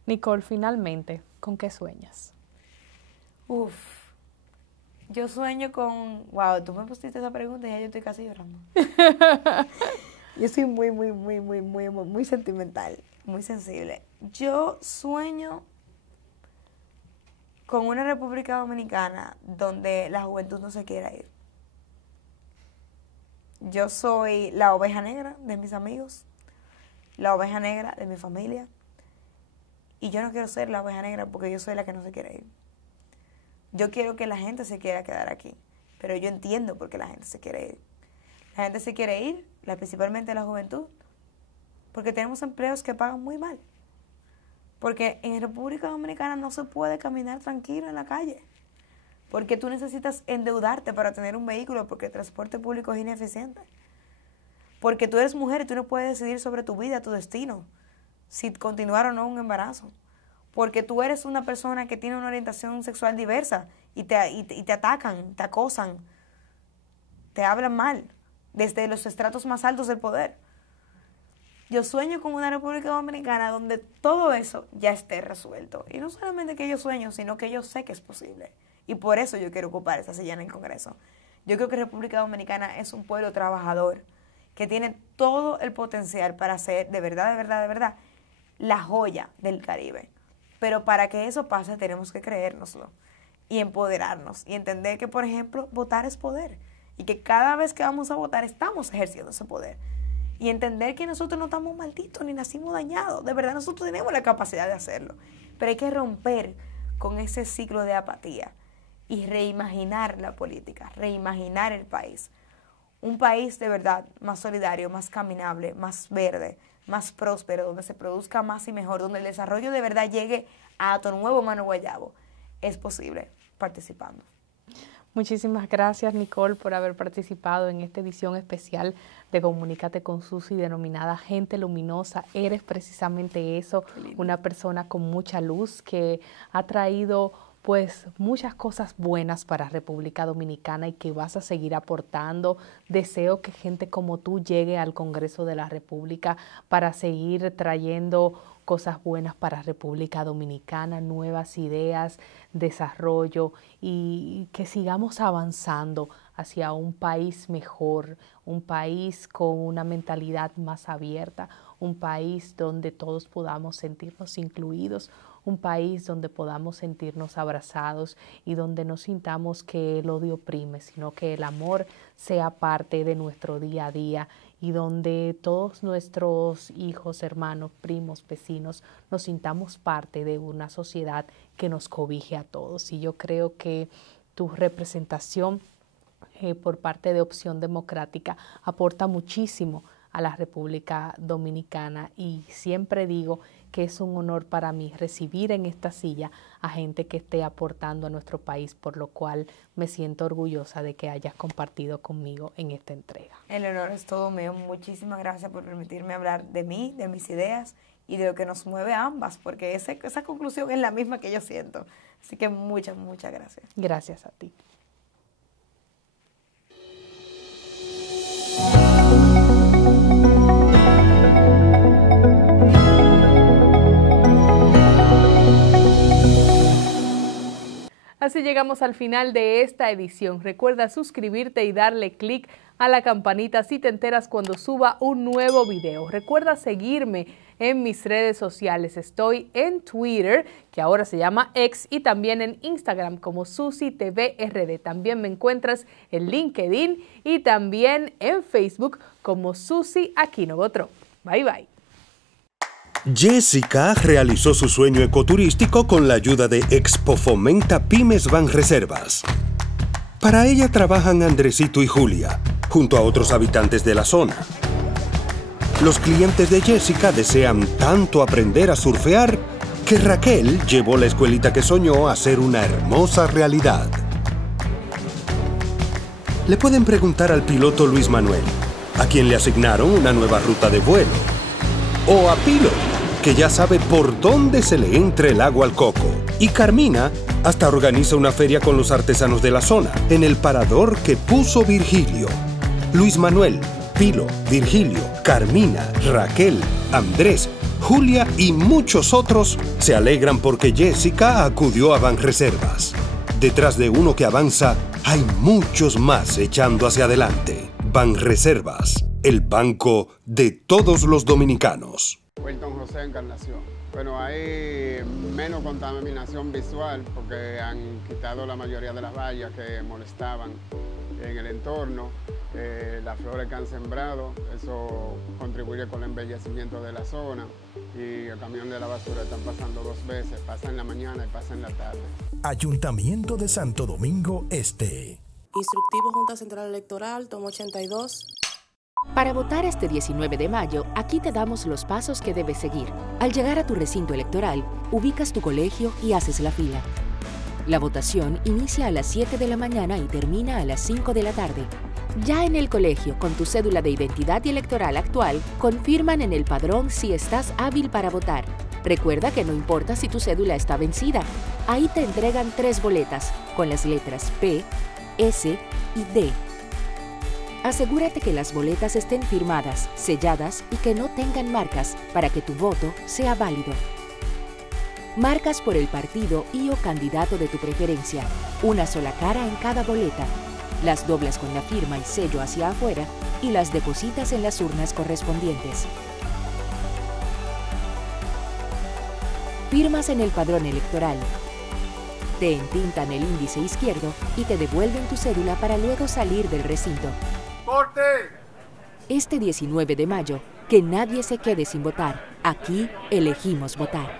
Nicole, finalmente, ¿con qué sueñas? Yo sueño con... Wow, tú me pusiste esa pregunta y ya yo estoy casi llorando. Yo soy muy sentimental, muy sensible. Yo sueño con una República Dominicana donde la juventud no se quiera ir. Yo soy la oveja negra de mis amigos, la oveja negra de mi familia, y yo no quiero ser la oveja negra porque yo soy la que no se quiere ir. Yo quiero que la gente se quiera quedar aquí, pero yo entiendo por qué la gente se quiere ir. La gente se quiere ir, principalmente la juventud, porque tenemos empleos que pagan muy mal. Porque en República Dominicana no se puede caminar tranquilo en la calle. Porque tú necesitas endeudarte para tener un vehículo porque el transporte público es ineficiente. Porque tú eres mujer y tú no puedes decidir sobre tu vida, tu destino, si continuar o no un embarazo. Porque tú eres una persona que tiene una orientación sexual diversa y te atacan, te acosan, te hablan mal desde los estratos más altos del poder. Yo sueño con una República Dominicana donde todo eso ya esté resuelto. Y no solamente que yo sueño, sino que yo sé que es posible. Y por eso yo quiero ocupar esa silla en el Congreso. Yo creo que República Dominicana es un pueblo trabajador que tiene todo el potencial para ser de verdad, la joya del Caribe. Pero para que eso pase tenemos que creérnoslo y empoderarnos y entender que, por ejemplo, votar es poder y que cada vez que vamos a votar estamos ejerciendo ese poder. Y entender que nosotros no estamos malditos ni nacimos dañados. De verdad, nosotros tenemos la capacidad de hacerlo. Pero hay que romper con ese ciclo de apatía y reimaginar la política, reimaginar el país. Un país de verdad más solidario, más caminable, más verde, más próspero, donde se produzca más y mejor, donde el desarrollo de verdad llegue a Ato Nuevo, Mano Guayabo. Es posible participando. Muchísimas gracias, Nicole, por haber participado en esta edición especial de Comunícate con Susi, denominada Gente Luminosa. Eres precisamente eso, una persona con mucha luz que ha traído pues muchas cosas buenas para República Dominicana y que vas a seguir aportando. Deseo que gente como tú llegue al Congreso de la República para seguir trayendo cosas buenas para República Dominicana, nuevas ideas, desarrollo y que sigamos avanzando hacia un país mejor, un país con una mentalidad más abierta, un país donde todos podamos sentirnos incluidos, un país donde podamos sentirnos abrazados y donde no sintamos que el odio oprime, sino que el amor sea parte de nuestro día a día y donde todos nuestros hijos, hermanos, primos, vecinos, nos sintamos parte de una sociedad que nos cobije a todos. Y yo creo que tu representación por parte de Opción Democrática aporta muchísimo a la República Dominicana y siempre digo que es un honor para mí recibir en esta silla a gente que esté aportando a nuestro país, por lo cual me siento orgullosa de que hayas compartido conmigo en esta entrega. El honor es todo mío. Muchísimas gracias por permitirme hablar de mí, de mis ideas y de lo que nos mueve a ambas, porque esa conclusión es la misma que yo siento. Así que muchas gracias. Gracias a ti. Así llegamos al final de esta edición. Recuerda suscribirte y darle clic a la campanita si te enteras cuando suba un nuevo video. Recuerda seguirme en mis redes sociales. Estoy en Twitter, que ahora se llama X, y también en Instagram como Susi TV RD. También me encuentras en LinkedIn y también en Facebook como Susi Aquino Botro. Bye, bye. Jessica realizó su sueño ecoturístico con la ayuda de Expo Fomenta Pymes Banreservas. Para ella trabajan Andresito y Julia, junto a otros habitantes de la zona. Los clientes de Jessica desean tanto aprender a surfear que Raquel llevó la escuelita que soñó a ser una hermosa realidad. Le pueden preguntar al piloto Luis Manuel, a quien le asignaron una nueva ruta de vuelo, o a Pilo, que ya sabe por dónde se le entra el agua al coco. Y Carmina hasta organiza una feria con los artesanos de la zona, en el parador que puso Virgilio. Luis Manuel, Pilo, Virgilio, Carmina, Raquel, Andrés, Julia y muchos otros se alegran porque Jessica acudió a Banreservas. Detrás de uno que avanza, hay muchos más echando hacia adelante. Banreservas, el banco de todos los dominicanos. Wilton José Encarnación. Bueno, hay menos contaminación visual porque han quitado la mayoría de las vallas que molestaban en el entorno. Las flores que han sembrado, eso contribuye con el embellecimiento de la zona, y el camión de la basura están pasando 2 veces, pasa en la mañana y pasa en la tarde. Ayuntamiento de Santo Domingo Este. Instructivo Junta Central Electoral, tomo 82. Para votar este 19 de mayo, aquí te damos los pasos que debes seguir. Al llegar a tu recinto electoral, ubicas tu colegio y haces la fila. La votación inicia a las 7 de la mañana y termina a las 5 de la tarde. Ya en el colegio, con tu cédula de identidad y electoral actual, confirman en el padrón si estás hábil para votar. Recuerda que no importa si tu cédula está vencida. Ahí te entregan 3 boletas, con las letras P, S y D. Asegúrate que las boletas estén firmadas, selladas y que no tengan marcas para que tu voto sea válido. Marcas por el partido y o candidato de tu preferencia, una sola cara en cada boleta. Las doblas con la firma y sello hacia afuera y las depositas en las urnas correspondientes. Firmas en el padrón electoral. Te entintan el índice izquierdo y te devuelven tu cédula para luego salir del recinto. ¡Corte! Este 19 de mayo, que nadie se quede sin votar. Aquí elegimos votar.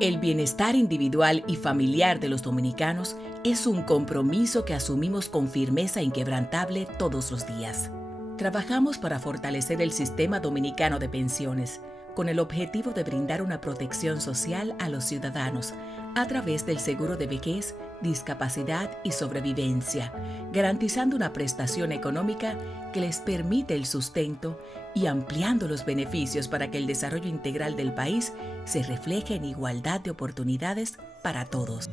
El bienestar individual y familiar de los dominicanos es un compromiso que asumimos con firmeza inquebrantable todos los días. Trabajamos para fortalecer el sistema dominicano de pensiones, con el objetivo de brindar una protección social a los ciudadanos a través del seguro de vejez, discapacidad y sobrevivencia, garantizando una prestación económica que les permite el sustento y ampliando los beneficios para que el desarrollo integral del país se refleje en igualdad de oportunidades para todos.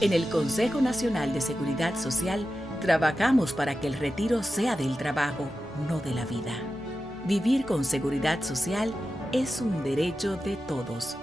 En el Consejo Nacional de Seguridad Social trabajamos para que el retiro sea del trabajo, no de la vida. Vivir con seguridad social es un derecho de todos.